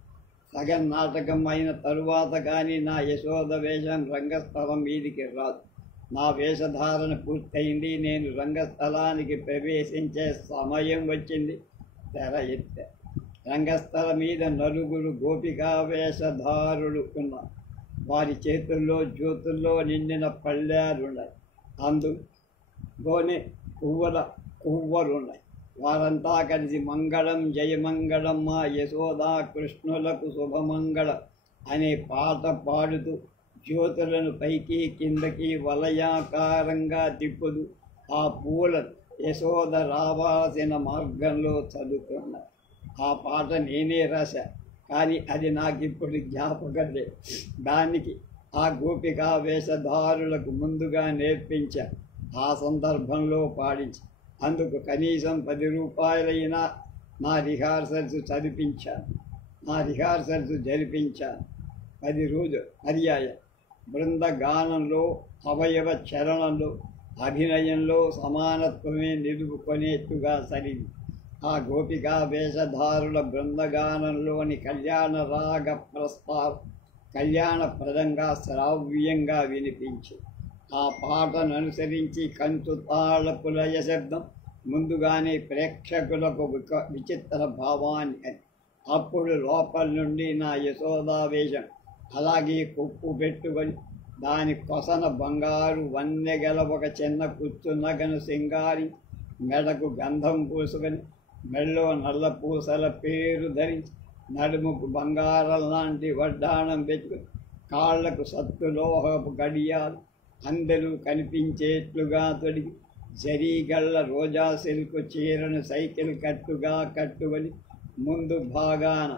సగం నాటకం అయిన తరువాత కానీ నా యశోద వేషం రంగస్థలం మీదికి రాదు. నా వేషధారణ పూర్తయింది. నేను రంగస్థలానికి ప్రవేశించే సమయం వచ్చింది. తెర ఎత్తా. రంగస్థలం మీద 4 గోపికా వేషధారులు ఉన్నారు. వారి చేతుల్లో జ్యోతుల్లో నిండిన పళ్ళారున్నాయి. అందులోనే పువ్వులున్నాయి. వారంతా కలిసి మంగళం జయమంగళం మా యశోదా కృష్ణులకు శుభమంగళం అనే పాట పాడుతూ జ్యోతులను పైకి కిందకి వలయాకారంగా తిప్పుతూ ఆ పూలను యశోద రావాల్సిన మార్గంలో చదువుతున్నారు. ఆ పాట నేనే రాశా, కానీ అది నాకిప్పుడు జ్ఞాపకం లేదు. దానికి ఆ గోపికా వేషధారులకు ముందుగా నేర్పించా. ఆ సందర్భంలో పాడించి అందుకు కనీసం 10 రూపాయలైనా నా రిహార్సల్స్ జరిపించాను. 10 రోజులు పర్యాయ బృందగానంలో, అవయవ చరణంలో, అభినయంలో సమానత్వమే నిలుపుకొనేట్టుగా సరింది. ఆ గోపికా వేషధారుల బృందగానంలోని కళ్యాణ రాగ ప్రస్తావం కళ్యాణప్రదంగా శ్రావ్యంగా వినిపించి ఆ పాటను అనుసరించి కంచు తాళపు లయ శబ్దం ముందుగానే ప్రేక్షకులకు విచిత్ర భావాన్ని. అప్పుడు లోపల నుండి నా యశోదావేశం అలాగే కొప్పు పెట్టుకొని దాని కొసన బంగారు వన్నెగల ఒక చిన్న కుచ్చునగను సింగారి మెడకు గంధం పూసుకొని మెడలో నల్ల పూసల పేరు ధరించి నడుముకు బంగారం లాంటి వడ్డాణం పెట్టుకుని కాళ్లకు సత్తులోహపు గడియాలు అందరూ కనిపించేట్లుగా తొడిగి జరీగళ్ళ రోజా సిల్కు చీరను సైకిల్ కట్టుగా కట్టుకొని ముందు భాగాన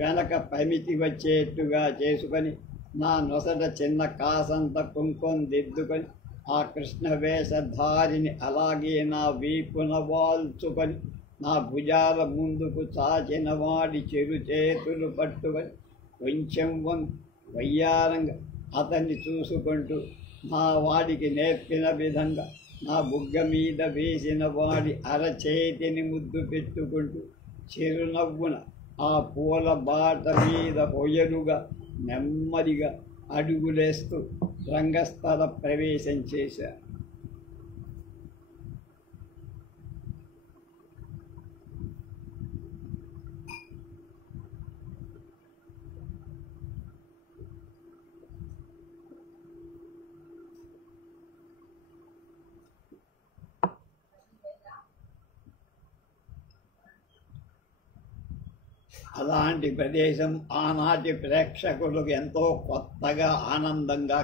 వెనక పమితి వచ్చేట్టుగా చేసుకొని నా నొసట చిన్న కాసంత కుంకుమ దిద్దుకొని ఆ కృష్ణ వేషధారిని అలాగే నా వీపున వాల్చుకొని నా భుజాల ముందుకు చాచిన వాడి చెరు చేతులు పట్టుకొని కొంచెం వయ్యారంగా అతన్ని చూసుకుంటూ నా వాడికి నేర్పిన విధంగా నా బుగ్గ మీద వేసిన వాడి అరచేతిని ముద్దు పెట్టుకుంటూ చిరునవ్వున ఆ పూల బాట మీద పొయ్యలుగా నెమ్మదిగా అడుగులేస్తూ రంగస్థల ప్రవేశం చేశారు. అలాంటి ప్రదేశం ఆనాటి ప్రేక్షకులకు ఎంతో కొత్తగా ఆనందంగా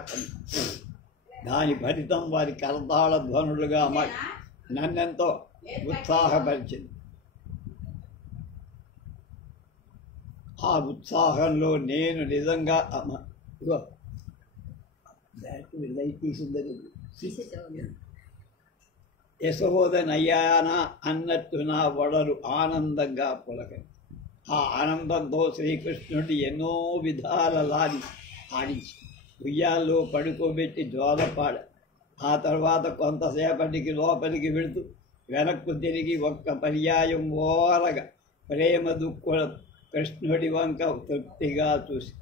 దాని ఫలితం వారి కరతాళ ధ్వనులుగా మారి నన్నెంతో ఉత్సాహపరిచింది. ఆ ఉత్సాహంలో నేను నిజంగా యశోదనయ్యానా అన్నట్టు నా వడలు ఆనందంగా పులకరి. ఆ ఆనందంతో శ్రీకృష్ణుడి ఎన్నో విధాల ఆడించి ఉయ్యాల్లో పడుకోబెట్టి జోలపాడ. ఆ తర్వాత కొంతసేపటికి లోపలికి వెళుతూ వెనక్కు తిరిగి ఒక్క పర్యాయం ఓరగా ప్రేమ దుఃఖుల కృష్ణుడి వంక తృప్తిగా చూసి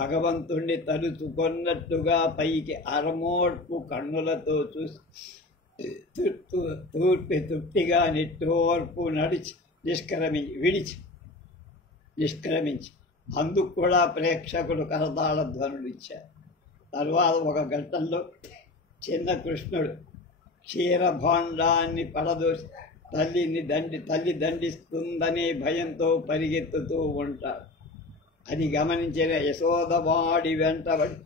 భగవంతుణ్ణి తలుచుకొన్నట్టుగా పైకి అరమోడ్పు కన్నులతో చూసి తృప్తిగా నిట్టోర్పు నిష్క్రమించి అందుకు కూడా ప్రేక్షకులు కరతాళ ధ్వనులు ఇచ్చారు. తర్వాత ఒక ఘట్టంలో చిన్న కృష్ణుడు క్షీరభాండాన్ని పడదోసి తల్లి దండిస్తుందనే భయంతో పరిగెత్తుతూ ఉంటాడు. అది గమనించిన యశోదవాడి వెంటబడి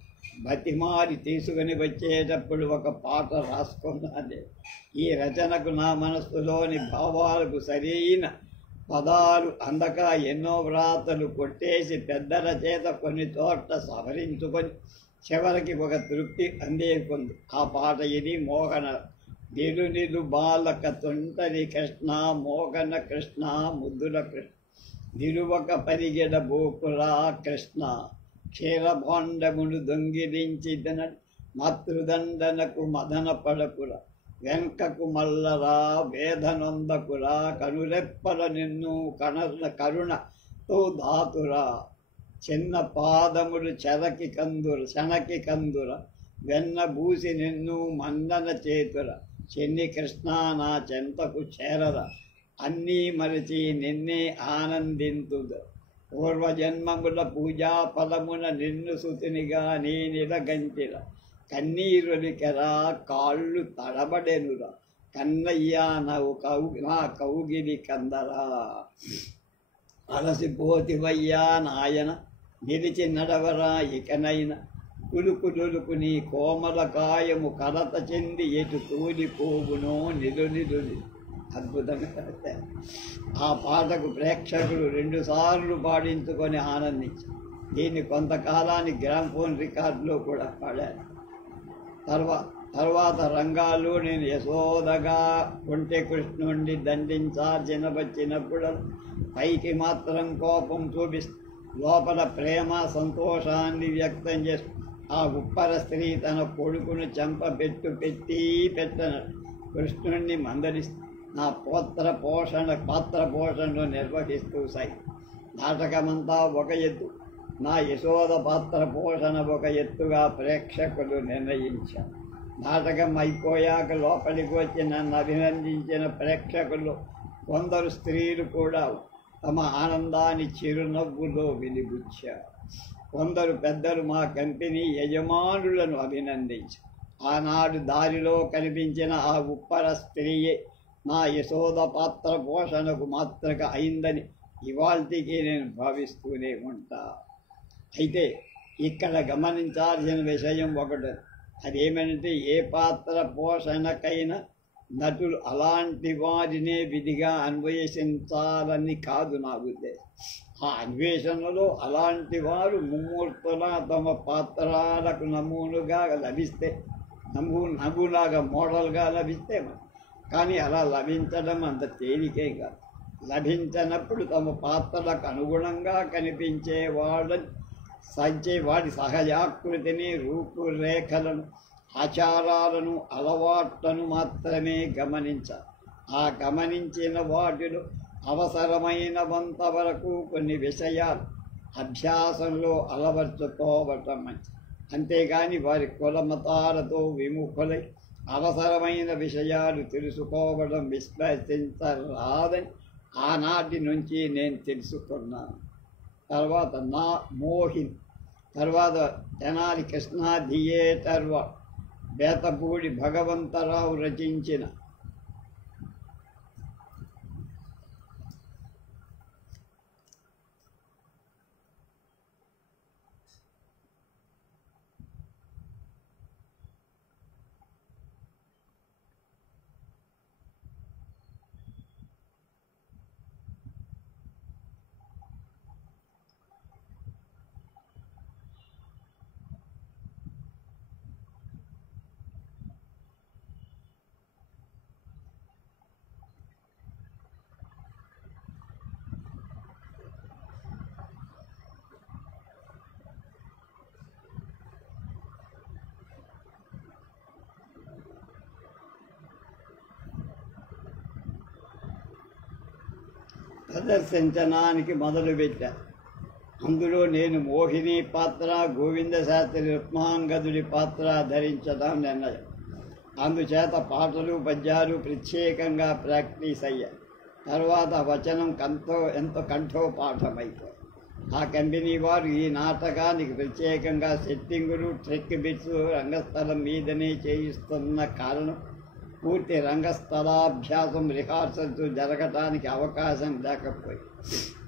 బతిమారి తీసుకుని వచ్చేటప్పుడు ఒక పాట రాసుకున్నది. ఈ రచనకు నా మనస్సులోని భావాలకు సరైన పదాలు అందక ఎన్నో వ్రాతలు కొట్టేసి పెద్దల చేత కొన్ని చోట్ల సవరించుకొని చివరికి ఒక తృప్తి అందేకుంది. ఆ పాట ఇది నిలు నిలు బాలక తుంటరి కృష్ణ మోగన కృష్ణ ముద్దుల కృష్ణ నిలువక పరిగెడ బోకురా కృష్ణ క్షీరభాండమును దొంగిలించిదన మాతృదండనకు మదన పడకురా వెంకకు మల్లరా వేదనొందకురా కనురెప్పల నిన్ను కరుణతో దాతురా చిన్న పాదములు శనకి కందుర వెన్న బూసి నిన్ను మందన చేతుర చెన్ని కృష్ణ నా చెంతకు చేరరా అన్నీ మరచి నిన్నే ఆనందింతుద పూర్వజన్మముల పూజా ఫలమున నిన్ను సుతునిగా నేనిలగంటిర కన్నీరులికెరా కాళ్ళు తడబడెనురా కన్నయ్యా నా కౌగిలి కందరా అలసిపోతివయ్యా నాయన నిలిచి నడవరా ఇకనైనా కులుకు నీ కోమల కాయము కలత చెంది ఎటు తూలిపోవునో నిలుని అద్భుతంగా ఆ పాటకు ప్రేక్షకులు 2 సార్లు పాడించుకొని ఆనందించారు. దీన్ని కొంతకాలానికి గ్రామ్ఫోన్ రికార్డులో కూడా పాడారు. తర్వాత రంగాల్లో నేను యశోదగా కొంటె కృష్ణుణ్ణి దండించినప్పుడు పైకి మాత్రం కోపం చూపిస్తూ లోపల ప్రేమ సంతోషాన్ని వ్యక్తం చేస్తూ ఆ ఉప్పర స్త్రీ తన కొడుకును పెట్టన కృష్ణుణ్ణి మందలిస్తూ నా పాత్ర పోషణలో నిర్వహిస్తూ నాటకమంతా ఒక ఎత్తు, నా యశోద పాత్ర పోషణ ఒక ఎత్తుగా ప్రేక్షకులు నిర్ణయించారు. నాటకం అయిపోయాక లోపలికి వచ్చి నన్ను అభినందించిన ప్రేక్షకులు కొందరు స్త్రీలు కూడా తమ ఆనందాన్ని చిరునవ్వులో వెలిబుచ్చారు. కొందరు పెద్దలు మా కంపెనీ యజమానులను అభినందించారు. ఆనాడు దారిలో కనిపించిన ఆ ఉప్పర స్త్రీయే నా యశోద పాత్ర పోషణకు మాత్రక అయిందని ఇవాల్టికి నేను భావిస్తూనే ఉంటా. అయితే ఇక్కడ గమనించాల్సిన విషయం ఒకటి, అదేమంటే ఏ పాత్ర పోషణకైనా నటులు అలాంటి వారినే విధిగా అన్వేషించాలని కాదు నా ఉద్దేశం. ఆ అన్వేషణలో అలాంటి వారు ముమ్మూర్తులా తమ పాత్రలకు నమూనాగా మోడల్గా లభిస్తే కానీ అలా లభించడం అంత తేలికే కాదు. లభించినప్పుడు తమ పాత్రలకు అనుగుణంగా కనిపించే వాడి సహజాకృతిని, రూపురేఖలను, ఆచారాలను, అలవాట్లను మాత్రమే గమనించాలి. ఆ గమనించిన వాటిలో అవసరమైనంత వరకు కొన్ని విషయాలు అభ్యాసంలో అలవర్చుకోవటం మంచిది. అంతేగాని వారి కులమతాలతో విముఖులై అవసరమైన విషయాలు తెలుసుకోవడం విశ్లేషించరాదని ఆనాటి నుంచి నేను తెలుసుకున్నాను. తర్వాత నా మోహిని, తర్వాత తెనాలి కృష్ణ థియేటర్ బేతపూడి భగవంతరావు రచించిన ప్రదర్శించడానికి మొదలుపెట్టారు. అందులో నేను మోహిని పాత్ర, గోవిందశాస్త్రి రుక్మాంగదుడి పాత్ర ధరించడం నిర్ణయం. అందుచేత పాటలు, పద్యాలు ప్రత్యేకంగా ప్రాక్టీస్ అయ్యాయి. తర్వాత వచనం ఎంతో కంఠోపాఠమైపోయి ఆ కంపెనీ వారు ఈ నాటకానికి ప్రత్యేకంగా సెట్టింగులు, ట్రెక్ బిట్స్ రంగస్థలం మీదనే చేయిస్తున్న కారణం పూర్తి రంగస్థలాభ్యాసం, రిహార్సల్స్ జరగటానికి అవకాశం లేకపోయి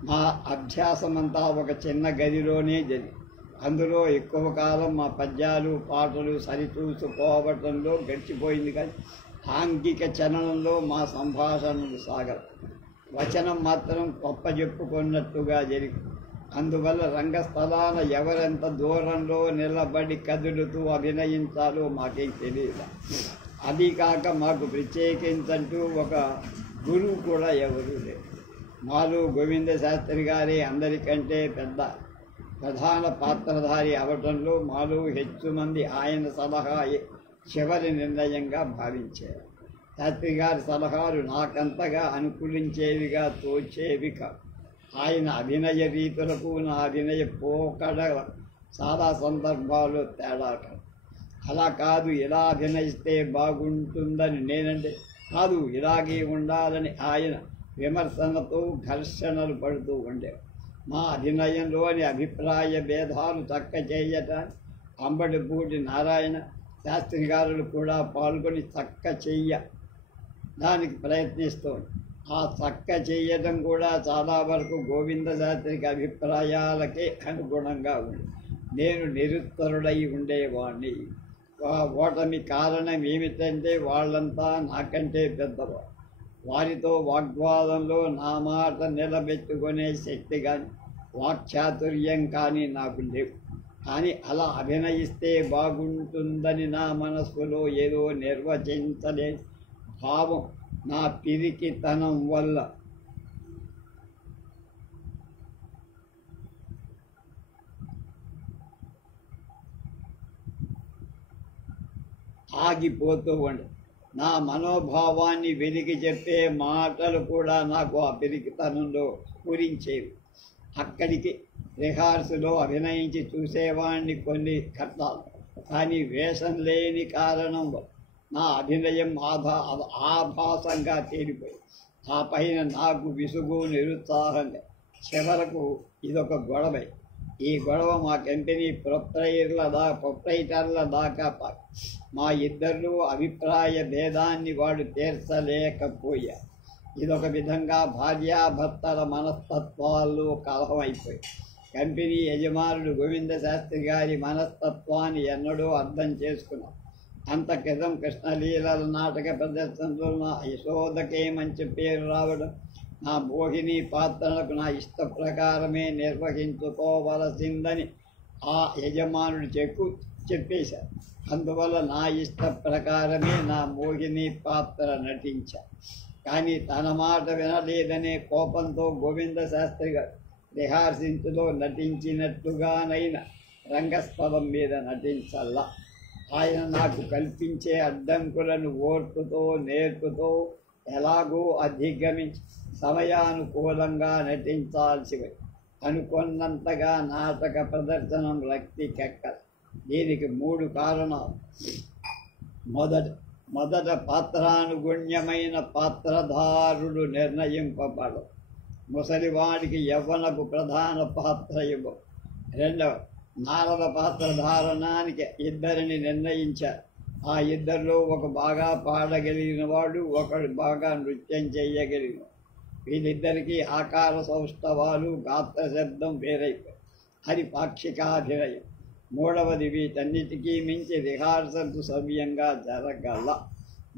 మా అభ్యాసమంతా ఒక చిన్న గదిలోనే జరిగి అందులో ఎక్కువ కాలం మా పద్యాలు, పాటలు సరిచూసుకోవటంలో గడిచిపోయింది. కానీ ఆంగిక చలనంలో మా సంభాషణలు సాగరు. వచనం మాత్రం గొప్ప చెప్పుకున్నట్టుగా జరిగి అందువల్ల రంగస్థలాన ఎవరెంత దూరంలో నిలబడి కదులుతూ అభినయించాలో మాకేం తెలియదు. అది కాక మాకు ప్రత్యేకించంటూ ఒక గురువు కూడా ఎవరూ లేరు. మాలో గోవింద శాస్త్రి గారి అందరికంటే ప్రధాన పాత్రధారి అవటంలో మాలో హెచ్చు మంది ఆయన సలహా చివరి నిర్ణయంగా భావించారు. శాస్త్రి గారి సలహాలు నాకంతగా అనుకూలించేవిగా తోచేవి కాదు. ఆయన అభినయ రీతులకు నా అభినయ పోకడ చాలా సందర్భాల్లో తేడా కాదు. అలా కాదు, ఇలా అభినయిస్తే బాగుంటుందని నేనంటే కాదు, ఇలాగే ఉండాలని ఆయన విమర్శనతో ఘర్షణలు పడుతూ ఉండేవి. మా అభినయంలోని అభిప్రాయ భేదాలు చక్క చేయటానికి అంబడిపూడి నారాయణ శాస్త్రి గారులు కూడా పాల్గొని చక్క దానికి ప్రయత్నిస్తోంది. ఆ చక్క చేయడం కూడా చాలా వరకు గోవింద శాస్త్రికి అభిప్రాయాలకే అనుగుణంగా ఉంది. నేను నిరుత్తరుడై ఉండేవాణ్ణి. ఓటమి కారణం ఏమిటంటే వాళ్ళంతా నాకంటే పెద్దవాడు. వారితో వాగ్వాదంలో నా మాట నిలబెట్టుకునే శక్తి కానీ వాక్చాతుర్యం కానీ నాకు లేవు. కానీ అలా అభినయిస్తే బాగుంటుందని నా మనస్సులో ఏదో నిర్వచించలే భావం నా పిరికితనం వల్ల ఆగిపోతూ ఉండే. నా మనోభావాన్ని వెలికి చెప్పే మాటలు కూడా నాకు ఆ పిరికితనంలో స్ఫురించేవి. అక్కడికి రిహార్సులో అభినయించి చూసేవాడిని కొన్ని కట్టాలు. కానీ వేషం లేని కారణం నా అభినయం ఆభాసంగా తేలిపోయి ఆ పైన నాకు విసుగు నిరుత్సాహంగా చివరకు ఇదొక గొడవ. ఈ గొడవ మా కంపెనీ ప్రొప్రైటర్ల దాకా మా ఇద్దరు అభిప్రాయ భేదాన్ని వాడు తీర్చలేకపోయారు. ఇదొక విధంగా భార్యాభర్తల మనస్తత్వాల్లో కలహమైపోయి కంపెనీ యజమానుడు గోవింద శాస్త్రి గారి మనస్తత్వాన్ని ఎన్నడూ అర్థం చేసుకున్నాం. అంత క్రితం కృష్ణలీలల నాటక ప్రదర్శనలో నా యశోదకే మంచి పేరు రావడం, నా మోహిని పాత్రలకు నా ఇష్ట ప్రకారమే నిర్వహించుకోవలసిందని ఆ యజమానుడు చెప్పేశారు. అందువల్ల నా ఇష్ట ప్రకారమే నా మోహిని పాత్ర నటించాను. కానీ తన మాట వినలేదనే కోపంతో గోవింద శాస్త్రి గారు రిహార్సించులో నటించినట్టుగానైనా రంగస్థలం మీద నటించల్లా. ఆయన నాకు కల్పించే అడ్డంకులను ఓర్పుతో నేర్పుతో ఎలాగో అధిగమించి సమయానుకూలంగా నటించాల్సివి. అనుకున్నంతగా నాటక ప్రదర్శనం రక్తికెక్కదు. దీనికి 3 కారణాలు. మొదట పాత్రానుగుణ్యమైన పాత్రధారుడు నిర్ణయింపబడు. ముసలివాడికి యవ్వనపు ప్రధాన పాత్ర ఇవ్వవు. రెండవ, నారద పాత్రధారణానికి 2 నిర్ణయించారు. ఆ 2లో ఒక బాగా పాడగలిగిన వాడు, ఒకడు బాగా నృత్యం చేయగలిగిన. వీళ్ళిద్దరికీ ఆకార సౌష్ఠవాలు గాత్ర శబ్దం వేరైపోయి అది పాక్షికాభినయం. మూడవది, వీటన్నిటికీ మించి రిహార్సల్స్ సవ్యంగా జరగల.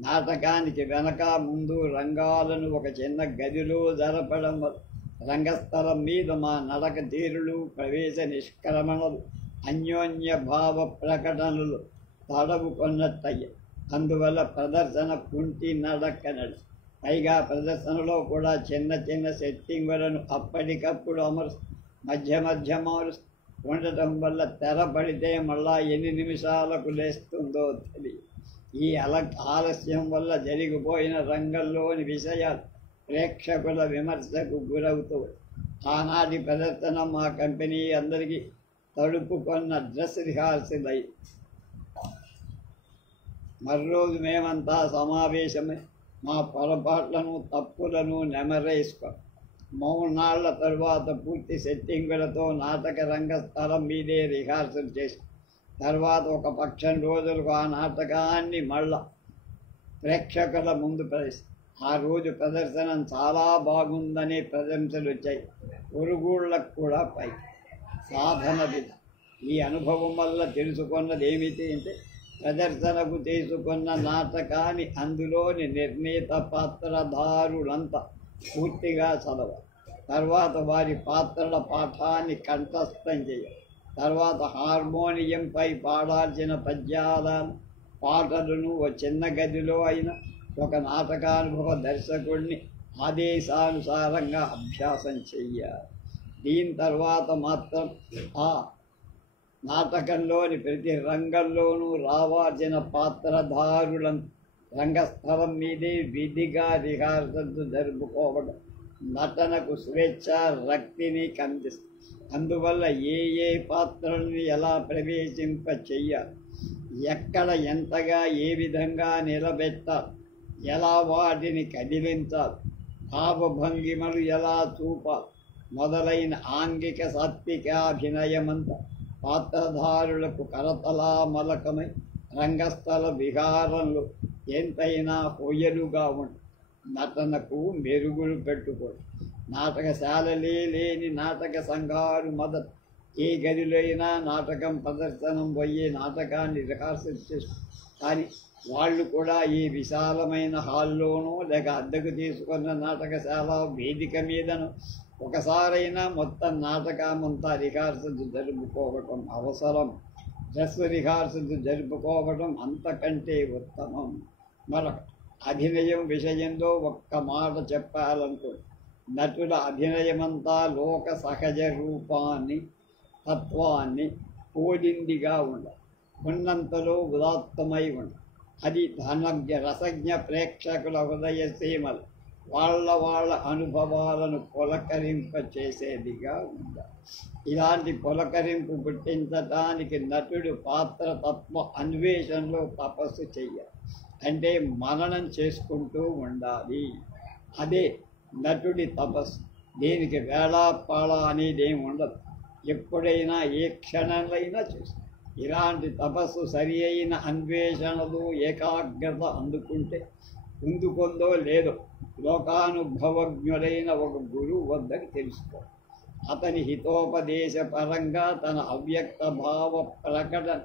నాటకానికి వెనక ముందు రంగాలను ఒక చిన్న గదిలో జరపడం రంగస్థలం మీద మా నడక తీరులు, ప్రవేశ నిష్క్రమణలు, అన్యోన్య భావ ప్రకటనలు తడవుకొన్నట్టయ్యాయి. అందువల్ల ప్రదర్శన కుంటి నడకనడు. పైగా ప్రదర్శనలో కూడా చిన్న చిన్న సెట్టింగులను అప్పటికప్పుడు మధ్య మారుస్తూ ఉండటం వల్ల తెర పడితే మళ్ళా ఎన్ని నిమిషాలకు లేస్తుందో తెలియదు. ఈ ఆలస్యం వల్ల జరిగిపోయిన రంగంలోని విషయాలు ప్రేక్షకుల విమర్శకు గురవుతూ ఆనాటి ప్రదర్శన మా కంపెనీ అందరికీ తడుపుకొన్న డ్రెస్ రిహార్సల్ అయి మర్రోజు మేమంతా సమావేశమై మా పొరపాట్లను తప్పులను నెమరేసుకొని 3 నాళ్ల తరువాత పూర్తి సెట్టింగులతో నాటక రంగస్థలం మీదే రిహార్సల్ చేసి తర్వాత ఒక పక్షం రోజులకు ఆ నాటకాన్ని మళ్ళా ప్రేక్షకుల ముందు ప్రదర్శించారు. ఆ రోజు ప్రదర్శన చాలా బాగుందనే ప్రశంసలు వచ్చాయి. పొరుగుళ్ళకు కూడా పై సాధన విధ. ఈ అనుభవం వల్ల తెలుసుకున్నది ఏమిటి అంటే, ప్రదర్శనకు తీసుకున్న నాటకాన్ని అందులోని నిర్ణీత పాత్రధారులంతా పూర్తిగా చదవాలి. తర్వాత వారి పాత్రల పాఠాన్ని కంఠస్థం చేయాలి. తర్వాత హార్మోనియంపై పాడాల్సిన పద్యాలను పాటలను ఓ చిన్న గదిలో అయినా ఒక నాటకానుభవ దర్శకుడిని ఆదేశానుసారంగా అభ్యాసం చెయ్యాలి. దీని తర్వాత మాత్రం ఆ నాటకంలోని ప్రతి రంగంలోనూ రావాల్సిన పాత్రధారులను రంగస్థలం మీదే విధిగా రిహార్సల్స్ జరుపుకోవడం నటనకు స్వేచ్ఛ రక్తిని కందిస్తుంది. అందువల్ల ఏ పాత్రల్ని ఎలా ప్రవేశింప చెయ్యాలి, ఎక్కడ ఎంతగా ఏ విధంగా నిలబెట్టాలి, ఎలా వాటిని కదిలించాలి, భావభంగిమలు ఎలా చూపాలి మొదలైన ఆంగిక సాత్వికాభినయమంతా పాత్రధారులకు కరతలామలకమై రంగస్థల విహారంలో ఎంతైనా హొయ్యలుగా ఉంటుంది. నటనకు మెరుగులు పెట్టుకోండి. నాటకశాలలే లేని నాటక సంఘాలు మొదట ఏ గదిలోనైనా నాటకం ప్రదర్శనం పోయే నాటకాన్ని రిహార్సల్ చేస్తారు. కానీ వాళ్ళు కూడా ఈ విశాలమైన హాల్లోనో లేక అద్దెకు తీసుకున్న నాటకశాల వేదిక మీదనో ఒకసారైనా మొత్తం నాటకమంతా రిహార్సల్స్ జరుపుకోవటం అవసరం. డ్రెస్ రిహార్సల్స్ జరుపుకోవడం అంతకంటే ఉత్తమం. మరొక అభినయం విషయంలో ఒక్క మాట చెప్పాలనుకో, నటుల అభినయమంతా లోక సహజ రూపాన్ని తత్వాన్ని పోలిందిగా ఉండాలి. ఉన్నంతలో ఉదాత్తమై ఉండాలి. అది ధనజ్ఞ రసజ్ఞ ప్రేక్షకుల హృదయ సీమలు వాళ్ళ అనుభవాలను పులకరింప చేసేదిగా ఉండాలి. ఇలాంటి పులకరింపు పుట్టించటానికి నటుడు పాత్ర తత్వ అన్వేషణలో తపస్సు చెయ్యాలి. అంటే మననం చేసుకుంటూ ఉండాలి. అదే నటుడి తపస్సు. దీనికి వేళాపాళ అనేది ఏమి ఉండదు. ఎప్పుడైనా ఏ క్షణంలో చేస్తుంది. ఇలాంటి తపస్సు సరి అయిన అన్వేషణలు ఏకాగ్రత అందుకుందో లేదో లోకానుభవజ్ఞుడైన ఒక గురువు వద్దకు తెలుసుకో. అతని హితోపదేశ పరంగా తన అవ్యక్త భావ ప్రకటన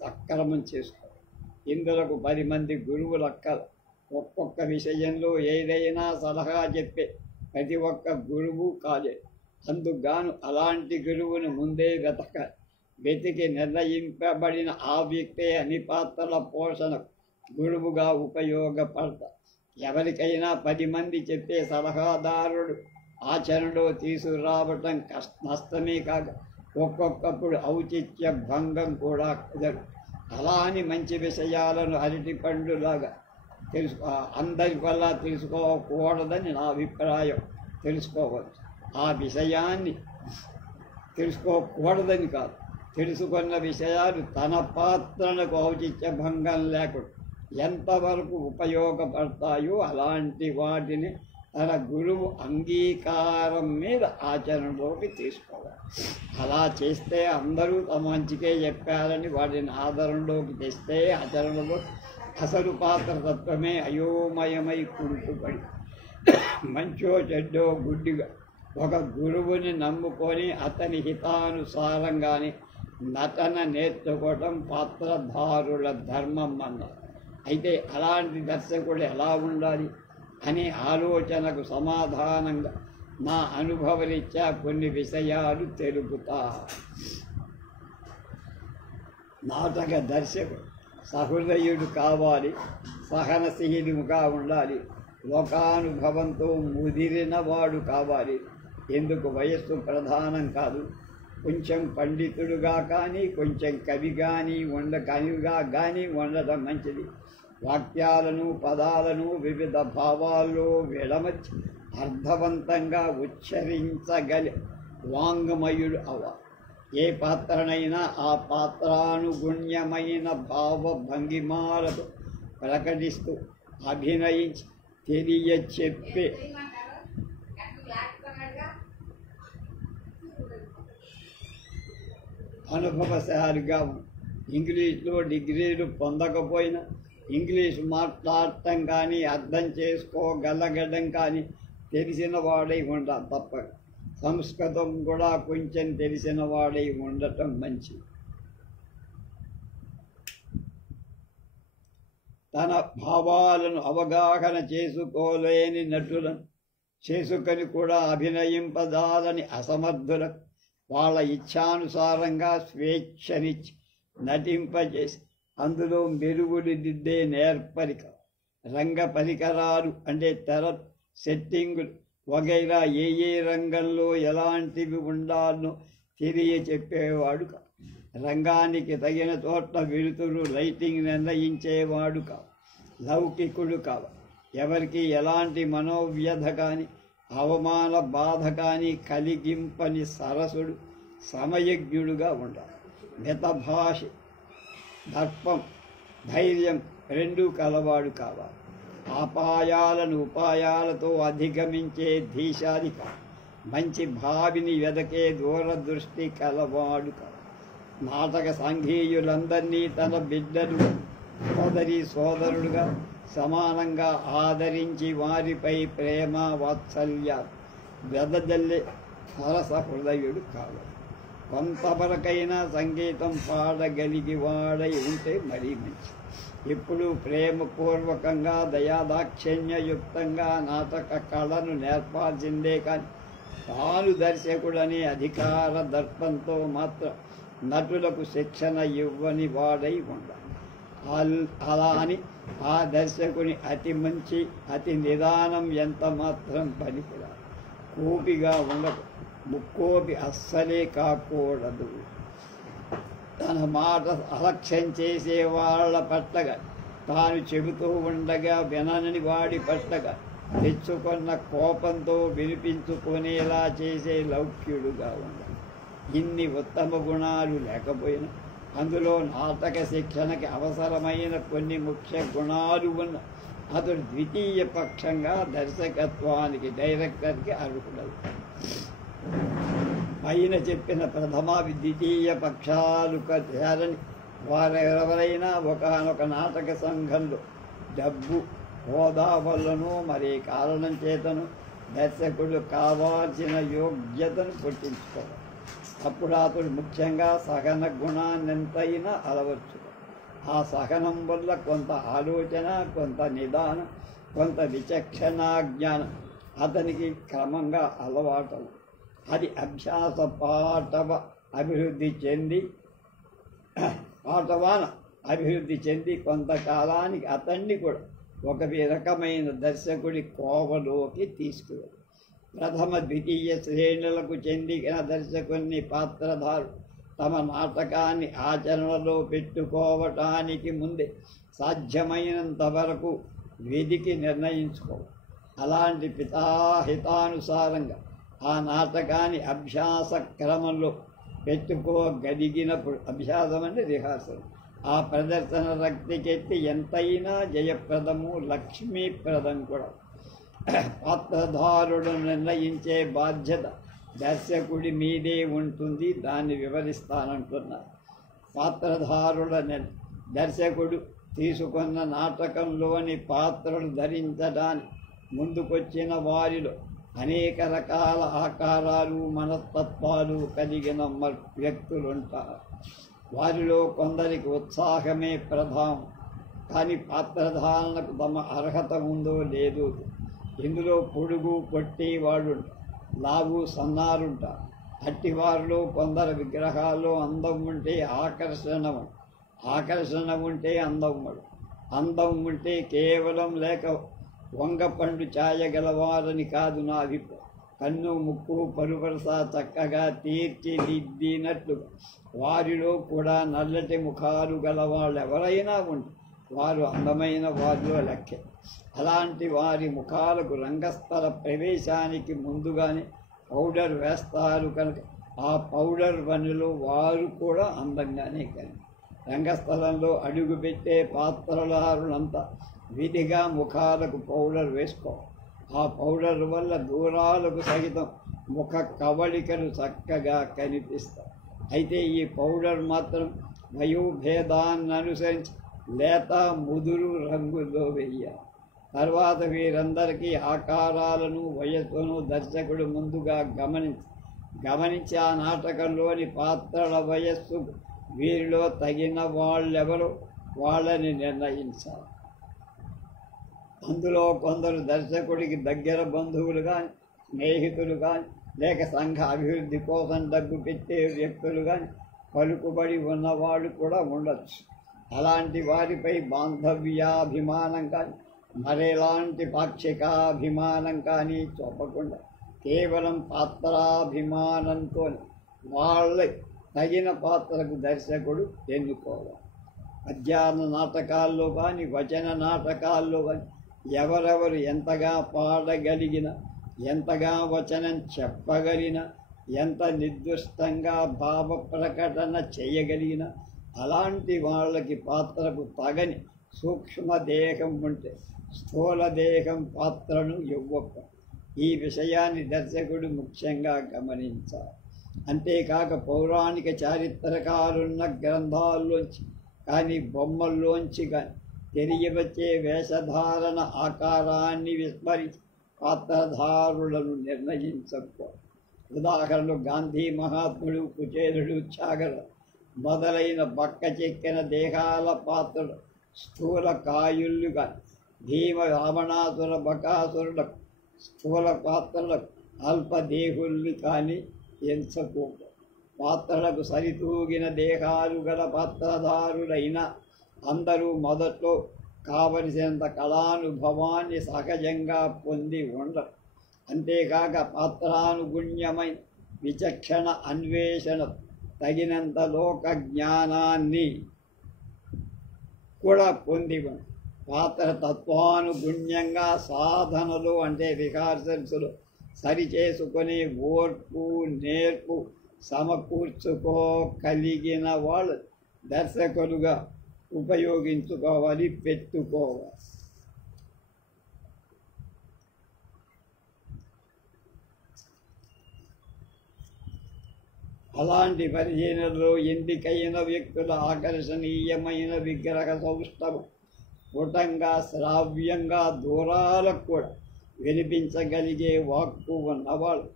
సక్రమం చేసుకో. ఇందులకు 10 మంది గురువులక్కల. ఒక్కొక్క విషయంలో ఏదైనా సలహా చెప్పే ప్రతి ఒక్క గురువు కాదే. అందుకుగాను అలాంటి గురువును ముందే వెతికి నిర్ణయింపబడిన ఆ వ్యక్తే అన్ని పాత్రల పోషణకు గురువుగా ఉపయోగపడతారు. ఎవరికైనా 10 మంది చెప్పే సలహాదారుడు ఆచరణలో తీసుకురావటం నష్టమే కాక ఒక్కొక్కప్పుడు ఔచిత్య భంగం కూడా కుదరదు. అలా అని మంచి విషయాలను అరటి పండులాగా అందరి వల్ల తెలుసుకోకూడదని నా అభిప్రాయం. తెలుసుకోవచ్చు. ఆ విషయాన్ని తెలుసుకోకూడదని కాదు, తెలుసుకున్న విషయాలు తన పాత్రలకు ఔచిత్య భంగం లేకుండా ఎంతవరకు ఉపయోగపడతాయో అలాంటి వాటిని తన గురువు అంగీకారం మీద ఆచరణలోకి తీసుకోవాలి. అలా చేస్తే అందరూ తమ మంచికే చెప్పారని వాటిని ఆదరణలోకి తెస్తే ఆచరణలో అసలు పాత్రతత్వమే అయోమయమై కుంటుపడి మంచో చెడ్డో గుడ్డిగా ఒక గురువుని నమ్ముకొని అతని హితానుసారంగానే నటన నేర్చుకోవటం పాత్రధారుల ధర్మం అన్నారు. అయితే అలాంటి దర్శకుడు ఎలా ఉండాలి అనే ఆలోచనకు సమాధానంగా నా అనుభవరీత్యా కొన్ని విషయాలు తెలుపుతా. నాటక దర్శకుడు సహృదయుడు కావాలి, సహనశీలుగా ఉండాలి, లోకానుభవంతో ముదిరిన వాడు కావాలి. ఎందుకు వయస్సు ప్రధానం కాదు. కొంచెం పండితుడుగా కానీ కొంచెం కవిగా కానీ ఉండటం మంచిది. వాక్యాలను పదాలను వివిధ భావాల్లో విడమర్చి అర్థవంతంగా ఉచ్చరించగలి వాంగ్మయుడు అవ్వాలి. ఏ పాత్రనైనా ఆ పాత్రానుగుణ్యమైన భావ భంగిమాలతో ప్రకటిస్తూ అభినయించి తెలియచెప్పే అనుభవశాలిగా ఇంగ్లీష్లో డిగ్రీలు పొందకపోయినా ఇంగ్లీష్ మాట్లాడటం కానీ అర్థం చేసుకోగలగడం కానీ తెలిసిన వాడై ఉండాలి తప్ప. సంస్కృతం కూడా కొంచెం తెలిసిన వాడై ఉండటం మంచిది. తన భావాలను అవగాహన చేసుకోలేని నటులను చేసుకొని కూడా అభినయింపదాలని అసమర్థులకు వాళ్ళ ఇచ్ఛానుసారంగా స్వేచ్ఛనిచ్చి నటింపజేసి అందులో మెరుగులు దిద్దే నేర్పరిక, రంగ పరికరాలు అంటే తెర సెట్టింగులు వగైరా ఏ రంగంలో ఎలాంటివి ఉండాలో తెలియచెప్పేవాడు కాదు. రంగానికి తగిన చోట్ల వెలుతురు లైటింగ్ నిర్ణయించేవాడు కాదు. లౌకికుడు కాదు. ఎవరికి ఎలాంటి మనోవ్యధ కానీ అవమాన బాధ కానీ కలిగింపని సరసుడు సమయజ్ఞుడుగా ఉండాలి. మితభాష, దర్పం, ధైర్యం రెండూ కలవాడు కావాలి. అపాయాలను ఉపాయాలతో అధిగమించే ధీశాది కాదు. మంచి భావిని వెదకే దూరదృష్టి కలవాడు కాదు. నాటక సంఘీయులందరినీ తన బిడ్డలు సోదరుడుగా సమానంగా ఆదరించి వారిపై ప్రేమ వాత్సల్యాలు వెదజల్లే సరస హృదయుడు కావాలి. కొంతవరకైనా సంగీతం పాడగలిగి వాడై ఉంటే మరీ మంచి. ఇప్పుడు ప్రేమపూర్వకంగా దయాదాక్షిణ్యయుక్తంగా నాటక కళను నేర్పాల్సిందే కానీ తాను దర్శకుడనే అధికార దర్పంతో మాత్రం నటులకు శిక్షణ ఇవ్వని వాడై ఉండాలి. అలా అని ఆ దర్శకుని అతి మంచి అతి నిదానం ఎంత మాత్రం పనికిరాదు. కోపిగా ఉండదు, ముక్కోపి అస్సలే కాకూడదు. తన మాట అలక్ష్యం చేసే వాళ్ళ పట్లగా, తాను చెబుతూ ఉండగా వినని వాడి పట్లగా తెచ్చుకున్న కోపంతో వినిపించుకునేలా చేసే లౌక్యుడుగా ఉండాలి. ఇన్ని ఉత్తమ గుణాలు లేకపోయినా అందులో నాటక శిక్షణకి అవసరమైన కొన్ని ముఖ్య గుణాలు ఉన్న అతడు ద్వితీయ పక్షంగా దర్శకత్వానికి డైరెక్టర్కి అర్హుడవుతాడు. పైన చెప్పిన ప్రథమ ద్వితీయ పక్షాలు చేరని వారెవరైనా ఒకనొక నాటక సంఘంలో డబ్బు హోదా వల్లనో మరే కారణం చేతను దర్శకుడు కావాల్సిన యోగ్యతను పుట్టించుకోవాలి. అప్పుడు అతడు ముఖ్యంగా సహన గుణాన్నెంతైనా అలవచ్చు. ఆ సహనం వల్ల కొంత ఆలోచన, కొంత నిదానం, కొంత విచక్షణా జ్ఞానం అతనికి క్రమంగా అలవాటవు. అది అభ్యాస పాటవాన అభివృద్ధి చెంది కొంతకాలానికి అతన్ని కూడా ఒక రకమైన దర్శకుడి కోవలోకి తీసుకువెళ్ళి ప్రథమ ద్వితీయ శ్రేణులకు చెందిన దర్శకుని పాత్రధారు తమ నాటకాన్ని ఆచరణలో పెట్టుకోవటానికి ముందే సాధ్యమైనంత వరకు వెదికి నిర్ణయించుకోవాలి. అలాంటి పితాహితానుసారంగా ఆ నాటకాన్ని అభ్యాస క్రమంలో పెట్టుకోగలిగినప్పుడు, అభ్యాసం అంటే రిహార్సల్, ఆ ప్రదర్శన రక్తికెత్తి ఎంతైనా జయప్రదము లక్ష్మీప్రదం కూడా. పాత్రధారుడు నిర్ణయించే బాధ్యత దర్శకుడి మీదే ఉంటుంది. దాన్ని వివరిస్తానంటున్నారు. పాత్రధారుల దర్శకుడు తీసుకున్న నాటకంలోని పాత్రలు ధరించడానికి ముందుకొచ్చిన వారిలో అనేక రకాల ఆకారాలు మనస్తత్వాలు కలిగిన వ్యక్తులుంటారు. వారిలో కొందరికి ఉత్సాహమే ప్రధానం, కానీ పాత్రధారణకు తమ అర్హత ఉందో లేదో. ఇందులో పొడుగు పొట్టి వాళ్ళు, లావు సన్నారుంటారు. అట్టివారిలో కొందరు విగ్రహాల్లో అందం ఉంటే ఆకర్షణ ఉంటే అందం ఉంటే కేవలం లేక వంగపండు ఛాయగలవారని కాదు నా అభిప్రాయం. కన్ను ముక్కు పరువరస చక్కగా తీర్చిదిద్దినట్లుగా వారిలో కూడా నల్లటి ముఖాలు గల వాళ్ళు ఎవరైనా ఉంటే వారు అందమైన వారిలో లెక్కే. అలాంటి వారి ముఖాలకు రంగస్థల ప్రవేశానికి ముందుగానే పౌడర్ వేస్తారు కనుక ఆ పౌడర్ పనిలో వారు కూడా అందంగానే కలిగి రంగస్థలంలో అడుగుపెట్టే పాత్రలారులంతా విధిగా ముఖాలకు పౌడర్ వేసుకోవాలి. ఆ పౌడర్ వల్ల దూరాలకు సహితం ముఖ కవళికలు చక్కగా కనిపిస్తాయి. అయితే ఈ పౌడర్ మాత్రం వయోభేదాన్ని అనుసరించి లేత ముదురు రంగులో వేయాలి. తర్వాత వీరందరికీ ఆకారాలను వయస్సును దర్శకుడు ముందుగా గమనించి ఆ నాటకంలోని పాత్రల వయస్సు వీరిలో తగిన వాళ్ళెవరో వాళ్ళని నిర్ణయించాలి. అందులో కొందరు దర్శకుడికి దగ్గర బంధువులు కానీ, స్నేహితులు కానీ, లేక సంఘ అభివృద్ధి కోసం డబ్బు పెట్టే వ్యక్తులు కానీ, పలుకుబడి ఉన్నవాళ్ళు కూడా ఉండొచ్చు. అలాంటి వారిపై బాంధవ్యాభిమానం కానీ మరెలాంటి పాక్షికాభిమానం కానీ చూపకుండా కేవలం పాత్రాభిమానంతో వాళ్ళ తగిన పాత్రకు దర్శకుడు ఎన్నుకోవాలి. మధ్యాహ్న నాటకాల్లో కానీ వచన నాటకాల్లో కానీ ఎవరెవరు ఎంతగా పాడగలిగిన, ఎంతగా వచనం చెప్పగలిగిన, ఎంత నిర్దిష్టంగా భావ ప్రకటన చేయగలిగిన అలాంటి వాళ్ళకి పాత్రకు తగని సూక్ష్మదేహం ఉంటే స్థూలదేహం పాత్రను ఇవ్వక ఈ విషయాన్ని దర్శకుడు ముఖ్యంగా గమనించాలి. అంతేకాక పౌరాణిక చారిత్రకాలున్న గ్రంథాల్లోంచి కానీ బొమ్మల్లోంచి కానీ తెలియవచ్చే వేషధారణ ఆకారాన్ని విస్మరించి పాత్రధారులను నిర్ణయించకపో. ఉదాహరణకు గాంధీ మహాత్ముడు, కుచేలుడు, చాగల మొదలైన బక్క చెక్కిన దేహాల పాత్రలు స్థూల కాయుళ్ళుగా, భీమ రావణాసుర బకాసురులకు స్థూల పాత్రలకు అల్పదేహుల్ని కానీ ఎంచకూడదు. పాత్రలకు సరితూగిన దేహాలు గల పాత్రధారులైన అందరూ మొదట్లో కావలసినంత కళానుభవాన్ని సహజంగా పొంది ఉండరు. అంతేకాక పాత్రానుగుణ్యమైన విచక్షణ అన్వేషణ తగినంత లోక జ్ఞానాన్ని కూడా పొంది ఉండరు. పాత్ర తత్వానుగుణ్యంగా సాధనలు అంటే రిహార్సల్స్లో సరిచేసుకునే ఓర్పు, నేర్పు సమకూర్చుకోగలిగిన వాళ్ళు దర్శకులుగా ఉపయోగించుకోవాలి, పెట్టుకోవాలి. అలాంటి పరిశీలనలో ఎంపికైన వ్యక్తుల ఆకర్షణీయమైన విగ్రహ సౌష్ఠవం స్ఫుటంగా, శ్రావ్యంగా, దూరాలకు కూడా వినిపించగలిగే వాక్కు ఉన్నవాళ్ళు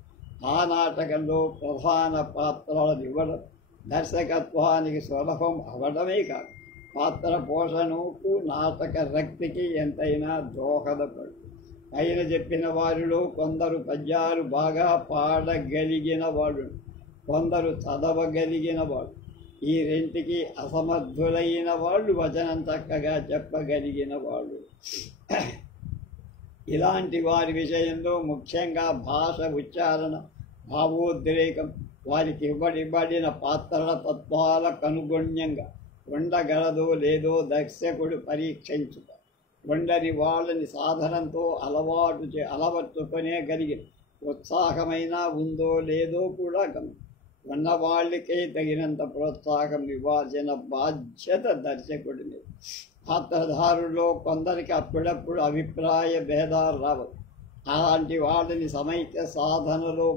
ఆ నాటకంలో ప్రధాన పాత్రలను ఇవ్వడం దర్శకత్వానికి సులభం అవడమే కాదు, పాత్ర పోషణకు నాటక రక్తికి ఎంతైనా దోహదపడు. పైన చెప్పిన వారిలో కొందరు పద్యాలు బాగా పాడగలిగిన వాళ్ళు, కొందరు చదవగలిగిన వాళ్ళు, ఈ రెంటికి అసమర్థులైన వాళ్ళు, వచనం చక్కగా చెప్పగలిగిన వాళ్ళు. ఇలాంటి వారి విషయంలో ముఖ్యంగా భాష, ఉచ్చారణ, భావోద్రేకం వారికి ఇవ్వబడిన పాత్రల తత్వాలకు అనుగుణ్యంగా ఉండగలదో లేదో దర్శకుడు పరీక్షించుట. ఉండని వాళ్ళని సాధనంతో అలవర్చుకునే కలిగిన ఉత్సాహమైన ఉందో లేదో కూడా ఉన్న వాళ్ళకే తగినంత ప్రోత్సాహం ఇవ్వాల్సిన బాధ్యత దర్శకుడి మీద. పాత్రధారుల్లో కొందరికి అప్పుడప్పుడు అభిప్రాయ భేదాలు రావచ్చు. అలాంటి వాళ్ళని సమైక్య సాధనలో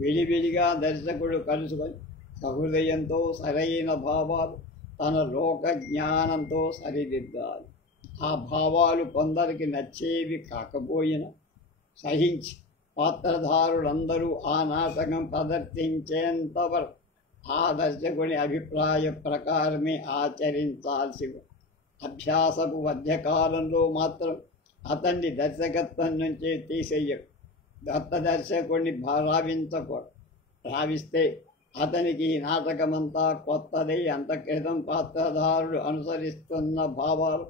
విడివిడిగా దర్శకుడు కలుసుకొని సహృదయంతో సరైన భావాలు తన లోక జ్ఞానంతో సరిదిద్దాలి. ఆ భావాలు కొందరికి నచ్చేవి కాకపోయినా సహించి పాత్రధారులందరూ ఆ నాటకం ప్రదర్శించేంతవరకు ఆ దర్శకుని అభిప్రాయ ప్రకారమే ఆచరించాల్సి. అభ్యాసపు మధ్యకాలంలో మాత్రం అతన్ని దర్శకత్వం నుంచే తీసేయడు. దత్త దర్శకుడిని భావించకూడదు. భావిస్తే అతనికి ఈ నాటకమంతా కొత్తదై అంత క్రితం పాత్రధారుడు అనుసరిస్తున్న భావాలు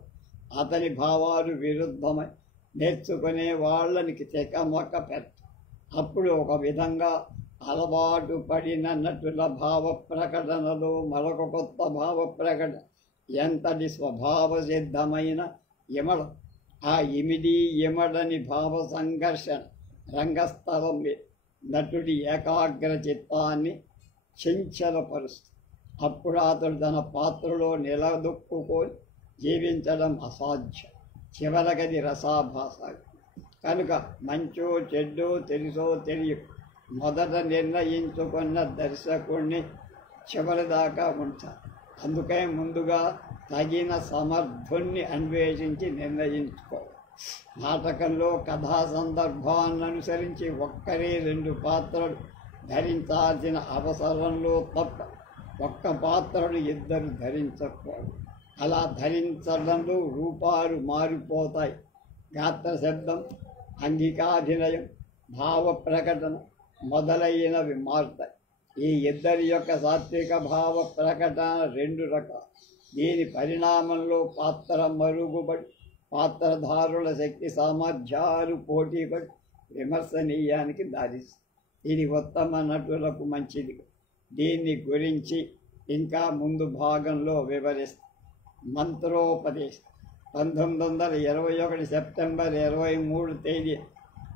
అతని భావాలు విరుద్ధమై నేర్చుకునే వాళ్ళని తెకమొక్క పెట్ట. అప్పుడు ఒక విధంగా అలవాటు పడిన నటుల భావ ప్రకటనలో మరొక కొత్త భావ ప్రకటన ఎంతటి స్వభావ సిద్ధమైన ఇమడ, ఆ ఇమిడి ఇమడని భావ సంఘర్షణ రంగస్థలం మీద నటుడి ఏకాగ్ర చిత్తాన్ని చంచలపరుస్తుంది. అప్పుడు అతడు తన పాత్రలో నిలదొక్కుకొని జీవించడం అసాధ్యం. చివరగది రసాభాస. కనుక మంచో చెడ్డో తెలుసో తెలియదు మొదట నిర్ణయించుకున్న దర్శకుడిని చివరిదాకా ఉంటారు. అందుకే ముందుగా తగిన సమర్థుణ్ణి అన్వేషించి నిర్ణయించుకోవాలి. నాటకంలో కథా సందర్భాన్ని అనుసరించి ఒక్కరే రెండు పాత్రలు ధరించాల్సిన అవసరంలో తప్ప ఒక్క పాత్రను ఇద్దరు ధరించకూడదు. అలా ధరించడంలో రూపాలు మారిపోతాయి. గాత్ర శబ్దం, అంగికాభినయం, భావ ప్రకటన మొదలైనవి మారుతాయి. ఈ ఇద్దరి యొక్క సాత్విక భావ ప్రకటన రెండు రకాలు. దీని పరిణామంలో పాత్ర మరుగుపడి పాత్రధారుల శక్తి సామర్థ్యాలు పోటీపడి విమర్శనీయానికి దారిస్తుంది. ఇది ఉత్తమ నటులకు మంచిది. దీన్ని గురించి ఇంకా ముందు భాగంలో వివరిస్తాం. మంత్రోపదేశం. 1921 సెప్టెంబర్ 23 తేదీ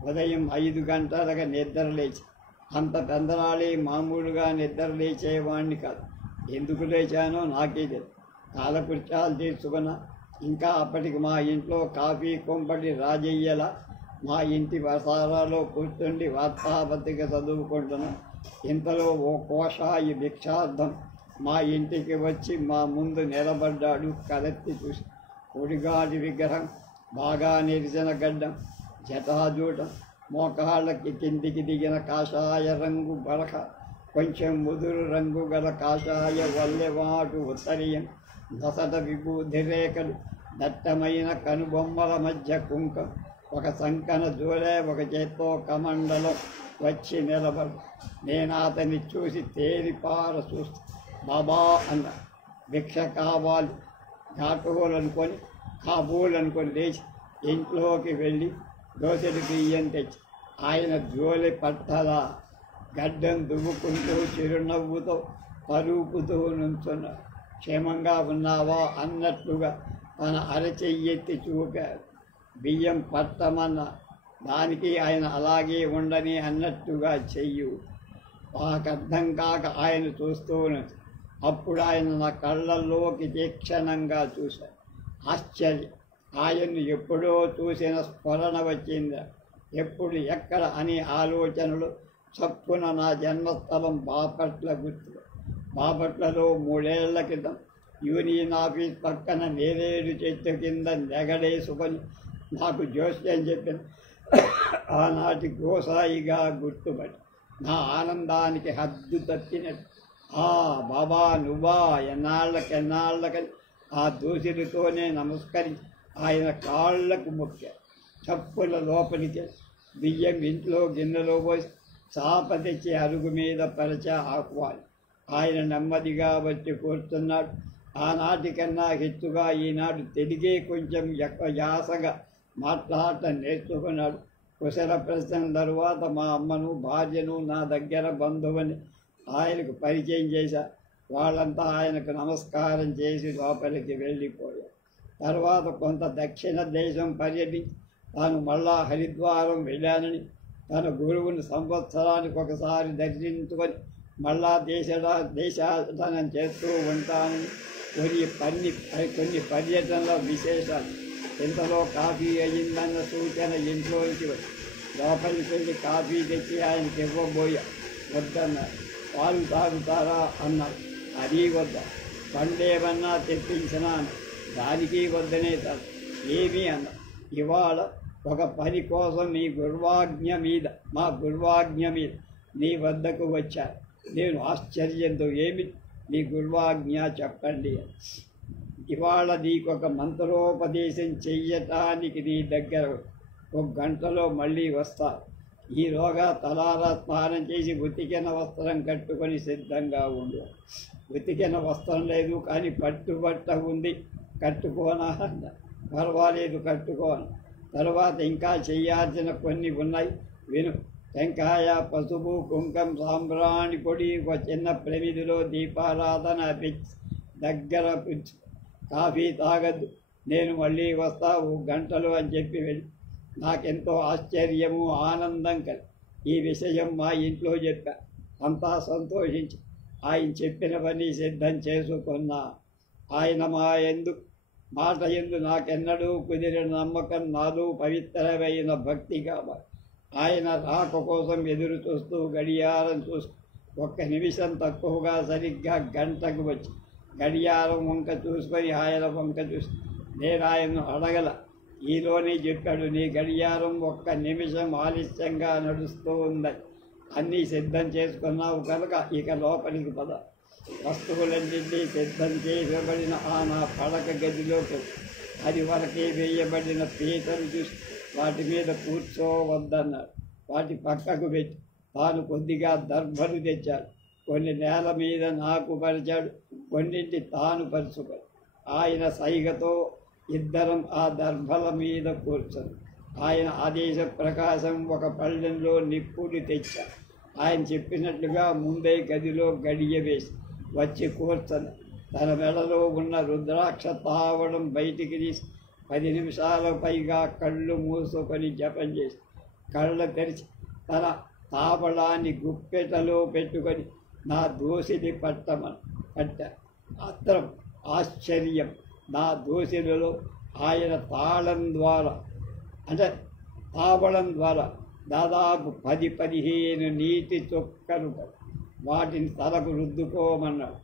ఉదయం 5 గంటలకు నిద్ర లేచి, అంత పెందరాళి మామూలుగా నిద్ర లేచేవాడిని కాదు. ఎందుకు లేచానో నాకే తెలియదు. కాలకృత్యాలు తీర్చుకున్నా. ఇంకా అప్పటికి మా ఇంట్లో కాఫీ కొంపటి రాజయ్యల మా ఇంటి వసారాలో కూర్చుండి వార్తాపత్రిక చదువుకుంటున్నా. ఇంతలో ఓ కోషాయి భిక్షార్థం మా ఇంటికి వచ్చి మా ముందు నిలబడ్డాడు. కలెత్తి చూసి పొడిగాటి విగ్రహం, బాగా నెరిసిన గడ్డం, జటాజూటం, మోకాళ్ళకి కిందికి దిగిన కాషాయ రంగు బరక, కొంచెం ముదురు రంగు గల కాషాయ వల్లెవాటు ఉత్తరీయం, దసట విభూతి రేఖలు, దట్టమైన కనుబొమ్మల మధ్య కుంకం, ఒక సంకన జోలే, ఒక చేత్తో కమండలం వచ్చి నిలబడు. నేను అతన్ని చూసి తేరిపార చూస్తా. బాబా అన్న. భిక్ష కావాలి. ఘాటుకోలనుకొని కాబూలనుకొని లేచి ఇంట్లోకి వెళ్ళి దోసెడు బియ్యం తెచ్చి ఆయన జోలి పట్టల గడ్డం దువ్వుకుంటూ చిరునవ్వుతో పరుపుతూ నుంచున్నాడు. క్షేమంగా ఉన్నావా అన్నట్లుగా తన అరచెయ్యెత్తి చూపాడు. బియ్యం పట్టమన్న దానికి ఆయన అలాగే ఉండని అన్నట్టుగా చెయ్యు. నాకర్థం కాక ఆయన చూస్తూనే. అప్పుడు ఆయన నా కళ్ళల్లోకి తీక్షణంగా చూశాడు. ఆశ్చర్యం. ఆయన్ను ఎప్పుడో చూసిన స్ఫురణ వచ్చిందా, ఎప్పుడు ఎక్కడ అనే ఆలోచనలు చప్పున నా జన్మస్థలం బాపట్ల గుర్తు. బాపట్లలో 3 ఏళ్ల క్రితం యూనియన్ ఆఫీస్ పక్కన నేరేడు చెట్టు కింద నెగడేసుకొని నాకు జోస్యం చెప్పిన ఆనాటి గోసాయిగా గుర్తుపడి నా ఆనందానికి హద్దు తప్పినట్టు. బాబా నువ్వా? ఎన్నాళ్ళకని ఆ దోషుడితోనే నమస్కరించి ఆయన కాళ్లకు మొక్క. చప్పుల లోపలికి బియ్యం ఇంట్లో గిన్నెలో పోసి చాప తెచ్చి అరుగు మీద పరిచ ఆహ్వాని. ఆయన నెమ్మదిగా వచ్చి కూర్చున్నాడు. ఆనాటికన్నా హెచ్చుగా ఈనాడు తెలుగే కొంచెం యాసగా మాట్లాడటం నేర్చుకున్నాడు. కుశల ప్రశ్న తరువాత మా అమ్మను, భార్యను, నా దగ్గర బంధువుని ఆయనకు పరిచయం చేశా. వాళ్ళంతా ఆయనకు నమస్కారం చేసి లోపలికి వెళ్ళిపోయారు. తర్వాత కొంత దక్షిణ దేశం పర్యటించి తాను మళ్ళా హరిద్వారం వెళ్ళానని, తన గురువుని సంవత్సరానికి ఒకసారి దర్శించుకొని మళ్ళా దేశాటనం చేస్తూ ఉంటానని కొన్ని పర్యటనల విశేషాలు. ఇంతలో కాఫీ అయ్యిందన్న సూచన ఇంట్లోనికి వచ్చి లోపలికి వెళ్ళి కాఫీ తెచ్చి ఆయనకి ఇవ్వబోయా. వద్దన్నారు. పాలు తాగుతారా అన్నారు. అది వద్ద. పండేమన్నా తెప్పించినా దానికి వద్దనే కాదు. ఏమీ అన్న. ఇవాళ ఒక పని కోసం మా గుర్వాజ్ఞ మీద నీ వద్దకు వచ్చారు. నేను ఆశ్చర్యంతో ఏమి నీ గుర్వాజ్ఞ చెప్పండి. ఇవాళ నీకొక మంత్రోపదేశం చెయ్యటానికి నీ దగ్గర 1 గంటలో మళ్ళీ వస్తా. ఈలోగా తలారా స్నానం చేసి ఉతికిన వస్త్రం కట్టుకొని సిద్ధంగా ఉండు. ఉతికిన వస్త్రం లేదు కానీ పట్టుబట్ట ఉంది, కట్టుకోనా? పర్వాలేదు, కట్టుకోను. తర్వాత ఇంకా చెయ్యాల్సిన కొన్ని ఉన్నాయి, విను. టెంకాయ, పసుపు, కుంకం, సాంబ్రాణి పొడి, ఒక చిన్న ప్రమిదిలో దీపారాధన దగ్గర పిచ్చు. కాఫీ తాగద్దు, నేను మళ్ళీ వస్తా 1 గంటలు అని చెప్పి వెళ్ళి నాకెంతో ఆశ్చర్యము, ఆనందం కలిగి ఈ విషయం మా ఇంట్లో చెప్పా. అంతా సంతోషించి ఆయన చెప్పినవన్నీ సిద్ధం చేసుకున్నా. ఆయన మాట ఎందు నాకెన్నడూ కుదిరిన నమ్మకం, నాలో పవిత్రమైన భక్తి కావాలి. ఆయన రాక కోసం ఎదురు చూస్తూ గడియారం చూస్తూ 1 నిమిషం తక్కువగా సరిగ్గా గంటకు వచ్చి గడియారం వంక చూసుకొని ఆయన వంక చూసి నేను ఆయన్ను అడగల. ఈలోనే చెప్పాడు, నీ గడియారం 1 నిమిషం ఆలస్యంగా నడుస్తూ ఉందని. అన్నీ సిద్ధం చేసుకున్నావు కనుక ఇక లోపలికి పద. వస్తువులన్నింటినీ సిద్ధం చేయబడిన నా పడక గదిలోకి అది వరకే వేయబడిన పీటలు చూసి వాటి మీద కూర్చోవద్దన్నాడు. వాటి పక్కకు పెట్టి తాను కొద్దిగా దర్భలు తెచ్చాడు. కొన్ని నేల మీద నాకు పరిచాడు, కొన్నింటి తాను పరుచుకొని ఆయన సైగతో ఇద్దరం ఆ దర్భల మీద కూర్చొని ఆయన ఆదేశ ప్రకాశం ఒక పళ్ళెంలో నిప్పులు తెచ్చా. ఆయన చెప్పినట్లుగా ముందే గదిలో గడియ వేసి వచ్చి కూర్చొని తన మెడలో ఉన్న రుద్రాక్ష తావడం బయటికి తీసి 10 నిమిషాల పైగా కళ్ళు మూసుకొని జపం చేసి కళ్ళు తెరిచి తన తావళాన్ని గుప్పెటలో పెట్టుకొని నా దోసిని పట్ట అత్రం ఆశ్చర్యం. నా దోసిలలో ఆయన తాళం ద్వారా అంటే తావళం ద్వారా దాదాపు 10-15 నీటి చుక్కలు వాటిని తలకు రుద్దుకోమన్నాడు.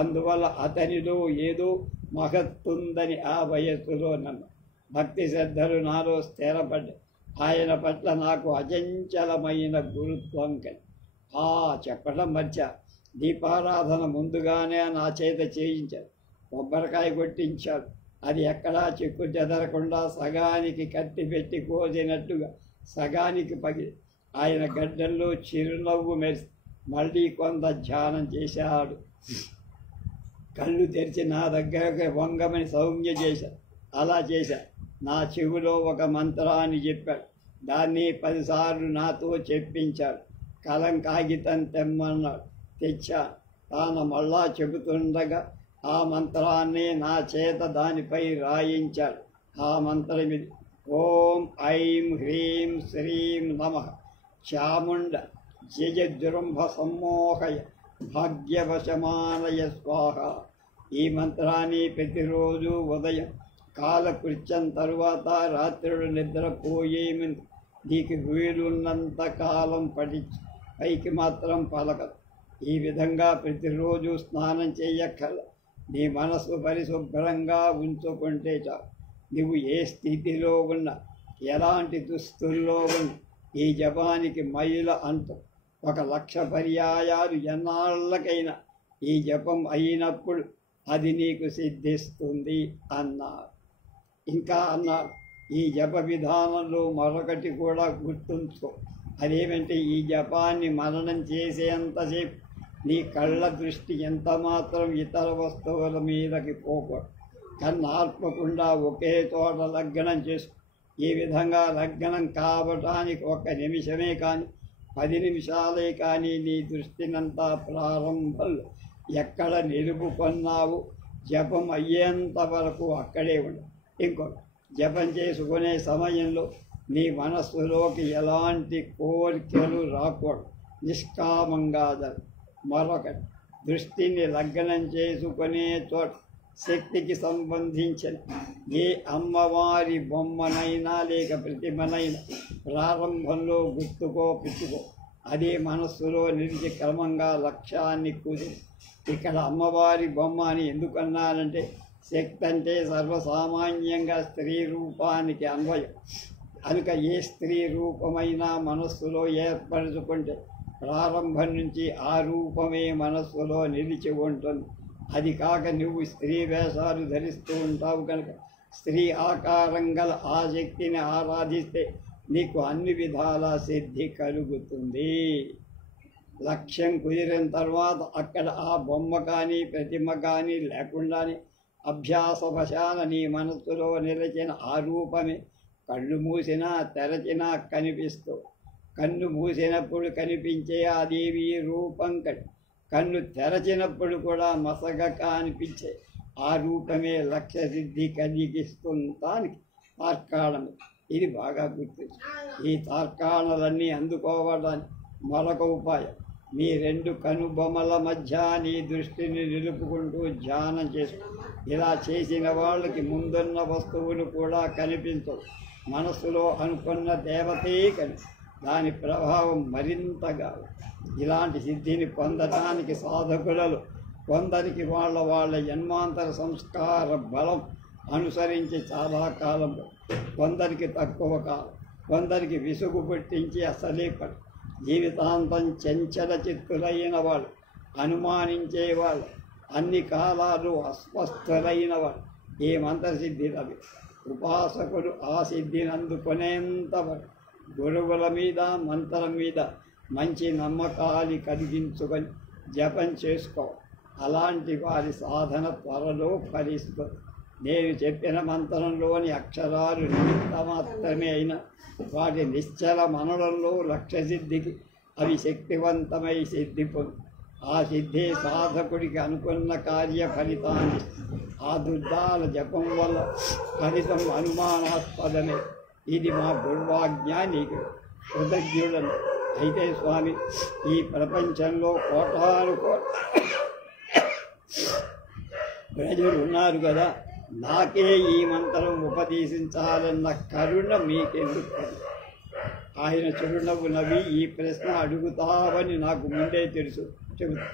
అందువల్ల అతనిలో ఏదో మహత్తుందని ఆ వయస్సులో నన్ను భక్తి శ్రద్ధలు నాలో స్థిరపడ్డాయి. ఆయన పట్ల నాకు అచంచలమైన గురుత్వం కలిగి చెప్పడం మధ్య దీపారాధన ముందుగానే నా చేత చేయించాడు. కొబ్బరికాయ కొట్టించాడు. అది ఎక్కడా చెక్కు చెదరకుండా సగానికి కత్తి పెట్టి కోసినట్టుగా సగానికి పగిలి ఆయన గడ్డల్లో చిరునవ్వు మెరిసి మళ్ళీ కొంత ధ్యానం చేశాడు. కళ్ళు తెరిచి నా దగ్గరకు వంగమని సౌజ్ఞ చేశాడు. అలా చేశా. నా చెవిలో ఒక మంత్రాన్ని చెప్పాడు. దాన్ని 10 సార్లు నాతో చెప్పించాడు. కలం కాగితం తెమ్మన్నాడు. తెచ్చా. తాను మళ్ళా చెబుతుండగా ఆ మంత్రాన్ని నా చేత దానిపై రాయించాడు. ఆ మంత్రం ఇది: ఓం ఐం హ్రీం శ్రీం నమః చాముండ జయజృంభ సమ్మోహయ భాగ్యవశమానయ స్వాహ. ఈ మంత్రాన్ని ప్రతిరోజు ఉదయం కాలకృత్యం తరువాత రాత్రులు నిద్రపోయే ముందు నీకు వీలున్నంత కాలం పైకి మాత్రం పలకదు. ఈ విధంగా ప్రతిరోజు స్నానం చేయక్కల నీ మనసు పరిశుభ్రంగా ఉంచుకుంటే చాలు. నువ్వు ఏ స్థితిలో ఉన్నా, ఎలాంటి దుస్తుల్లో ఉన్నా ఈ జపానికి మైల అంటూ 1,00,000 పర్యాయాలు ఎన్నాళ్ళకైనా ఈ జపం అయినప్పుడు అది నీకు సిద్ధిస్తుంది అన్నారు. ఇంకా అన్నారు, ఈ జప విధానంలో మరొకటి కూడా గుర్తుంచుకో. అదేమంటే ఈ జపాన్ని మననం చేసేంతసేపు నీ కళ్ళ దృష్టి ఎంత మాత్రం ఇతర వస్తువుల మీదకి పోకూడదు. కన్నార్పకుండా ఒకే చోట లగ్నం చేసుకో. ఈ విధంగా లగ్నం కావటానికి 1 నిమిషమే కానీ 10 నిమిషాలే కానీ నీ దృష్టినంతా ప్రారంభంలో ఎక్కడ నిలుపుకొన్నావు జపం అయ్యేంత వరకు అక్కడే ఉండు. ఇంకోటి, జపం చేసుకునే సమయంలో నీ మనస్సులోకి ఎలాంటి కోరికలు రాకూడదు. నిష్కామంగా జరు. మరొకటి, దృష్టిని లగ్నం చేసుకునే చోట శక్తికి సంబంధించిన ఏ అమ్మవారి బొమ్మనైనా లేక ప్రతిమనైనా ప్రారంభంలో పెట్టుకో. అదే మనస్సులో నిలిచి క్రమంగా లక్ష్యాన్ని కుదిరి. ఇక్కడ అమ్మవారి బొమ్మ అని ఎందుకన్నానంటే శక్తి అంటే సర్వసామాన్యంగా స్త్రీ రూపానికి అన్వయం. కనుక ఏ స్త్రీ రూపమైనా మనస్సులో ఏర్పరచుకుంటే ప్రారంభం నుంచి ఆ రూపమే మనస్సులో నిలిచి ఉంటుంది. అది కాక నువ్వు స్త్రీ వేషాలు ధరిస్తూ ఉంటావు కనుక స్త్రీ ఆకారం గల ఆ శక్తిని ఆరాధిస్తే నీకు అన్ని విధాల సిద్ధి కలుగుతుంది. లక్ష్యం కుదిరిన తర్వాత అక్కడ ఆ బొమ్మ కానీ ప్రతిమ కానీ లేకుండానే అభ్యాసవశాన నీ మనస్సులో నిలిచిన ఆ రూపమే కళ్ళు మూసినా తెరచినా కనిపిస్తూ, కన్ను మూసినప్పుడు కనిపించే ఆ దేవి రూపం కన్ను తెరచినప్పుడు కూడా మసగక అనిపించే ఆ రూపమే లక్ష్య సిద్ధి కలిగిస్తుందానికి తార్కాణం. ఇది బాగా గుర్తు. ఈ తార్కాణాలన్నీ అందుకోవడానికి మరొక ఉపాయం, మీ 2 కనుబొమ్మల మధ్య నీ దృష్టిని నిలుపుకుంటూ ధ్యానం చేసుకో. ఇలా చేసిన వాళ్ళకి ముందున్న వస్తువులు కూడా కనిపించవు. మనస్సులో అనుకున్న దేవతే దాని ప్రభావం మరింతగా. ఇలాంటి సిద్ధిని పొందటానికి సాధకులలో కొందరికి వాళ్ళ జన్మాంతర సంస్కార బలం అనుసరించి చాలా కాలం, కొందరికి తక్కువ కాలం, కొందరికి విసుగు పుట్టించి అసలే జీవితాంతం చంచల చిత్తులైన వాళ్ళు, అనుమానించేవాళ్ళు, అన్ని కాలాలు అస్వస్థులైన వాళ్ళు ఈ మంత్రసిద్ధి లభి. ఉపాసకుడు ఆ సిద్ధిని అందుకునేంతవరకు గురువుల మీద మంత్రం మీద మంచి నమ్మకాలు కలిగించుకొని జపం చేసుకో. అలాంటి వారి సాధన త్వరలో ఫలిస్తుంది. నేను చెప్పిన మంత్రంలోని అక్షరాలు నిమిత్త మాత్రమే అయిన వాటి నిశ్చల మననంలో లక్ష్యసిద్ధికి అవి శక్తివంతమై సిద్ధి పొందు. ఆ సిద్ధే సాధకుడికి అనుకున్న కార్య ఫలితాన్ని. ఆ దుర్గాల జపం వల్ల ఫలితం అనుమానాస్పదమే. ఇది మా గురువాజ్ఞ. నీకు కృతజ్ఞులను. అయితే స్వామి, ఈ ప్రపంచంలో కోటాను ప్రజలు ఉన్నారు కదా, నాకే ఈ మంత్రం ఉపదేశించాలన్న కరుణ మీకెందుకు? ఆయన చిరునవ్వు నవ్వి, ఈ ప్రశ్న అడుగుతావని నాకు ముందే తెలుసు, చెబుతా.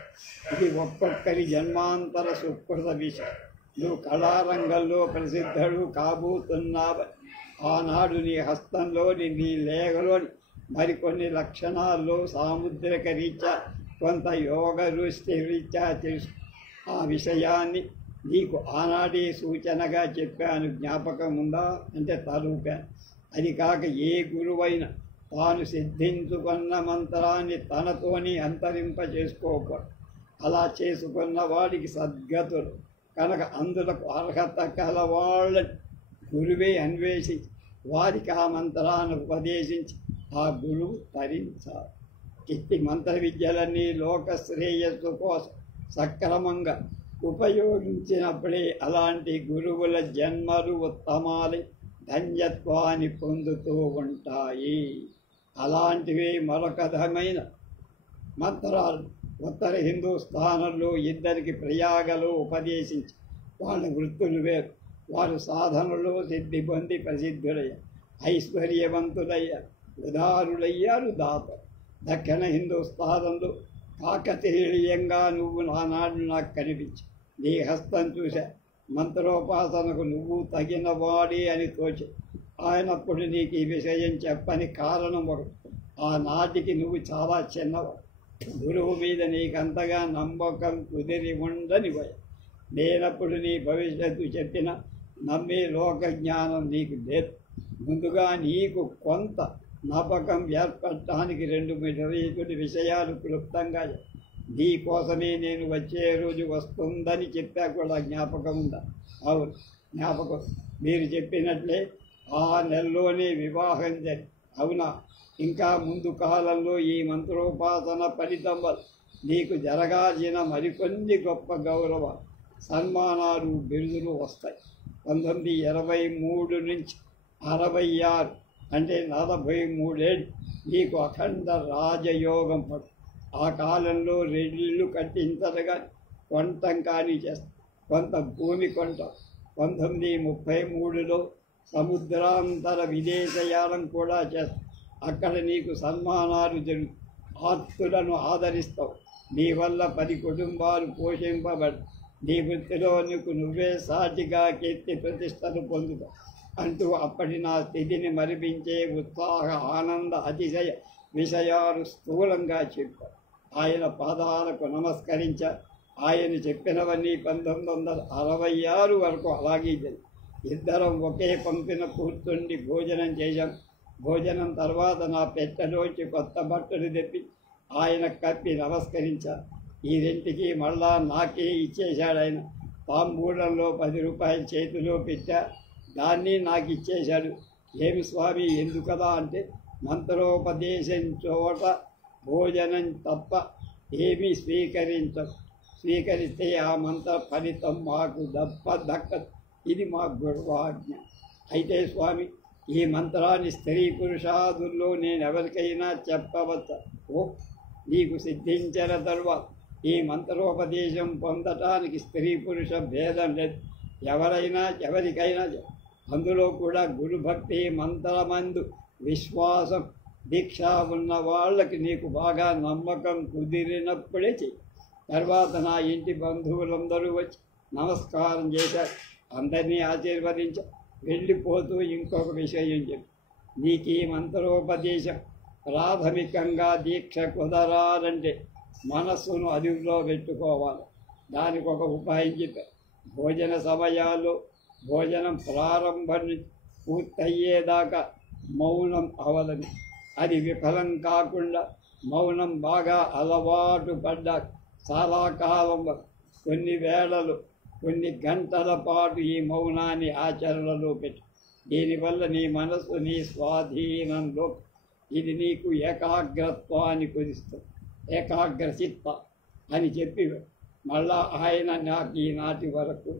ఇది ఒక్కొక్కరి జన్మాంతర సుకృత విషయం. నువ్వు కళారంగంలో ప్రసిద్ధుడు కాబోతున్నావని ఆనాడు నీ హస్తంలోని నీ లేఖలోని మరికొన్ని లక్షణాల్లో సాముద్రిక రీత్యా కొంత యోగ దృష్టి రీత్యా తెలుసు. ఆ విషయాన్ని నీకు ఆనాడే సూచనగా చెప్పాను, జ్ఞాపకం ఉందా అంటే తలూపాను. అది కాక ఏ గురువైనా తాను సిద్ధించుకున్న మంత్రాన్ని తనతోని అంతరింప చేసుకోకూడదు. అలా చేసుకున్న వాడికి సద్గతులు కనుక అందులకు అర్హత కలవాళ్ళని గురువే అన్వేషించి వారికి ఆ మంత్రాన్ని ఉపదేశించి ఆ గురువు తరించాలి. ఇట్టి మంత్ర విద్యలన్నీ లోక శ్రేయస్సు కోసం సక్రమంగా ఉపయోగించినప్పుడే అలాంటి గురువుల జన్మలు ఉత్తమాలై ధన్యత్వాన్ని పొందుతూ ఉంటాయి. అలాంటివే మరొకధమైన మంత్రాలు ఉత్తర హిందూస్థానంలో ఇద్దరికి ప్రయాగలో ఉపదేశించి వాళ్ళ వృత్తులు వేరు. వారు సాధనలో సిద్ధి పొంది ప్రసిద్ధులయ్యారు, ఐశ్వర్యవంతులయ్యారు, ఉదారులయ్యారు, దాత. దక్షిణ హిందూస్థానంలో కాకతీయంగా నువ్వు నానాడు నాకు కనిపించి నీ హస్తం చూశా. మంత్రోపాసనకు నువ్వు తగిన వాడి అని తోచి ఆయనప్పుడు నీకు ఈ విషయం చెప్పని కారణం ఒకటి. ఆనాటికి నువ్వు చాలా చిన్నవాడు. గురువు మీద నీకంతగా నమ్మకం కుదిరి ఉండని భయం. నేనప్పుడు నీ భవిష్యత్తు చెప్పిన నమ్మే లోక జ్ఞానం నీకు లేదు. ముందుగా నీకు కొంత నమ్మకం ఏర్పడటానికి 2-3 విషయాలు క్లుప్తంగా నీ కోసమే నేను వచ్చే రోజు వస్తుందని చెప్పా కూడా జ్ఞాపకం ఉందా? అవును, జ్ఞాపకం. మీరు చెప్పినట్లే ఆ నెలలోనే వివాహం జరిగి, అవునా? ఇంకా ముందు కాలంలో ఈ మంత్రోపాసన ఫలితం వల్ల నీకు జరగాల్సిన మరికొన్ని గొప్ప గౌరవ సన్మానాలు బిరుదులు వస్తాయి. 1923 నుంచి 66 అంటే 43 ఏళ్ళు నీకు అఖండ రాజయోగం పడు. ఆ కాలంలో 2 ఇళ్ళు కట్టించగా కొంటం కానీ చేస్తాం, కొంత భూమి కొంటాం. 1933లో సముద్రాంతర విదేశయానం కూడా చేస్తాం. అక్కడ నీకు సన్మానాలు జరుగుతాయి. ఆప్తులను ఆదరిస్తావు. నీ వల్ల 10 కుటుంబాలు పోషింపబడి నీ వృత్తిలో నీకు నువ్వే సాటిగా కీర్తి ప్రతిష్టలు పొందుతావు అంటూ అప్పటి నా స్థితిని మరిపించే ఉత్సాహ ఆనంద అతిశయ విషయాలు స్థూలంగా చెప్పారు. ఆయన పాదాలకు నమస్కరించ. ఆయన చెప్పినవన్నీ 1966 వరకు అలాగే జరిగింది. ఇద్దరం ఒకే పంపిన కూర్చుండి భోజనం చేశాం. భోజనం తర్వాత నా పెట్టెలోంచి కొత్త బట్టలు తెప్పి ఆయన కప్పి నమస్కరించారు. ఈ రెంటికి మళ్ళా నాకే ఇచ్చేశాడు ఆయన. తాంబూలంలో 10 రూపాయలు చేతిలో పెట్టా, దాన్ని నాకు ఇచ్చేశాడు. ఏమి స్వామి ఎందుకదా అంటే, మంత్రోపదేశం చోట భోజనం తప్ప ఏమీ స్వీకరిస్తే ఆ మంత్ర ఫలితం మాకు దక్కదు. ఇది మా గురువాజ్ఞ. అయితే స్వామి, ఈ మంత్రాన్ని స్త్రీ పురుషాదుల్లో నేను ఎవరికైనా చెప్పవచ్చా? ఓ, నీకు సిద్ధించిన తరువాత ఈ మంత్రోపదేశం పొందటానికి స్త్రీ పురుష భేదం లేదు. ఎవరికైనా అందులో కూడా గురుభక్తి మంత్రమందు విశ్వాసం దీక్ష ఉన్న వాళ్ళకి నీకు బాగా నమ్మకం కుదిరినప్పుడే చెయ్యి. తర్వాత నా ఇంటి బంధువులందరూ వచ్చి నమస్కారం చేశారు. అందరినీ ఆశీర్వదించ వెళ్ళిపోతూ ఇంకొక విషయం చెప్పి, నీకు ఈ మంత్రోపదేశం ప్రాథమికంగా దీక్ష కుదరాలంటే మనస్సును అదుపులో పెట్టుకోవాలి. దానికి ఒక ఉపాయం చెప్పారు. భోజన సమయాల్లో భోజనం ప్రారంభం నుంచి పూర్తయ్యేదాకా మౌనం అవదని. అది విఫలం కాకుండా మౌనం బాగా అలవాటు పడ్డ చాలా కాలం కొన్ని వేళలు కొన్ని గంటల పాటు ఈ మౌనాన్ని ఆచరణలో పెట్టు. దీనివల్ల నీ మనస్సు నీ స్వాధీనంలో, ఇది నీకు ఏకాగ్రత్వాన్ని కుదిస్తుంది. ఏకాగ్రచిత్త అని చెప్పి మళ్ళా ఆయన నాకు ఈనాటి వరకు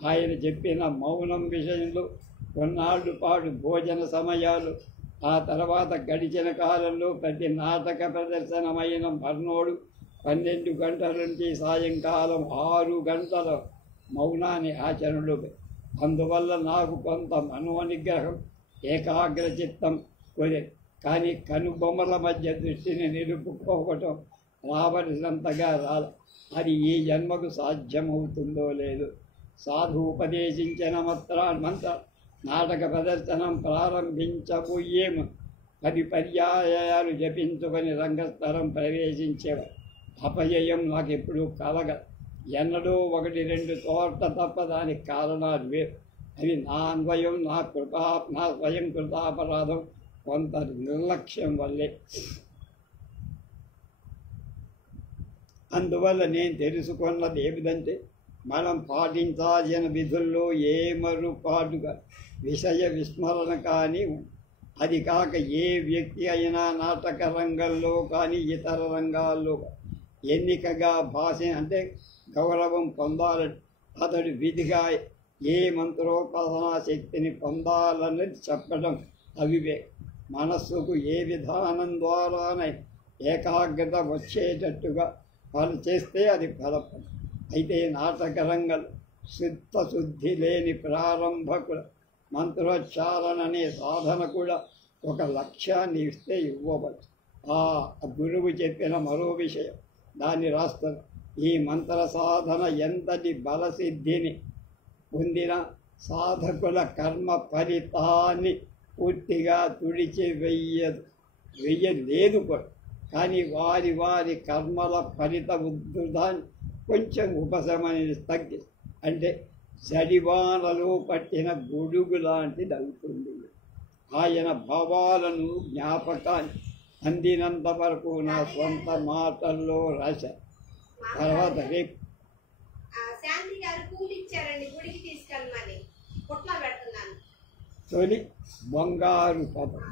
ఆయన చెప్పిన మౌనం విషయంలో కొన్నాళ్ళు పాటు భోజన సమయాలు, ఆ తర్వాత గడిచిన కాలంలో ప్రతి నాటక ప్రదర్శనమైన మర్నోడు 12 గంటల నుంచి సాయంకాలం 6 గంటల మౌనాన్ని ఆచరణలో. అందువల్ల నాకు కొంత మనోనిగ్రహం, ఏకాగ్ర చిత్తం కొద్ది, కానీ కనుబొమ్మల మధ్య దృష్టిని నిలుపుకోవటం రావలసినంతగా రాల. అది ఈ జన్మకు సాధ్యమవుతుందో లేదో. సాధు ఉపదేశించిన మంత్ర నాటక ప్రదర్శనం ప్రారంభించబోయేము 10 పర్యాయాలు జపించుకొని రంగస్థలం ప్రవేశించేవారు. అపజయం నాకు ఎప్పుడూ కలగ, ఎన్నడూ 1-2 చోట్ల తప్ప దానికి కారణాలు వేరు. అవి నా అన్వయం, నా స్వయం కృతాపరాధం, కొంత నిర్లక్ష్యం వల్లే. అందువల్ల నేను తెలుసుకున్నది ఏమిటంటే, మనం పాటించాల్సిన విధుల్లో ఏమరుపాటుగా విషయ విస్మరణ కానీ, అది కాక ఏ వ్యక్తి అయినా నాటక రంగంలో కానీ ఇతర రంగాల్లో ఎన్నికగా భాష అంటే గౌరవం పొందాలని, అతడు విధిగా ఏ మంత్రోపాసనా శక్తిని పొందాలని చెప్పడం అవివేకం. మనస్సుకు ఏ విధానం ద్వారానే ఏకాగ్రత వచ్చేటట్టుగా వాళ్ళు చేస్తే అది ఫలపడు. అయితే నాటక రంగంలో చిత్తశుద్ధి లేని ప్రారంభకుల మంత్రోచ్చారణ అనే సాధన కూడా ఒక లక్ష్యాన్ని ఇస్తే ఇవ్వవచ్చు. ఆ గురువు చెప్పిన మరో విషయం దాన్ని రాస్తారు. ఈ మంత్ర సాధన ఎంతటి బలసిద్ధిని పొందిన సాధకుల కర్మ ఫలితాన్ని పూర్తిగా వెయ్యలేదు కూడా. కానీ వారి కర్మల ఫలిత ఉద్ధృతాన్ని కొంచెం ఉపశమని తగ్గి, అంటే జడివానలో పట్టిన గొడుగు లాంటిది అవుతుంది. ఆయన భావాలను జ్ఞాపకాన్ని అందినంత వరకు నా సొంత మాటల్లో రాశ. తర్వాత రేపు శాంతి గారు పూలు ఇచ్చారండి, గుడికి తీసుకెళ్ళమని పుట్ల పెడుతున్నాను. తొలి బంగారు పదం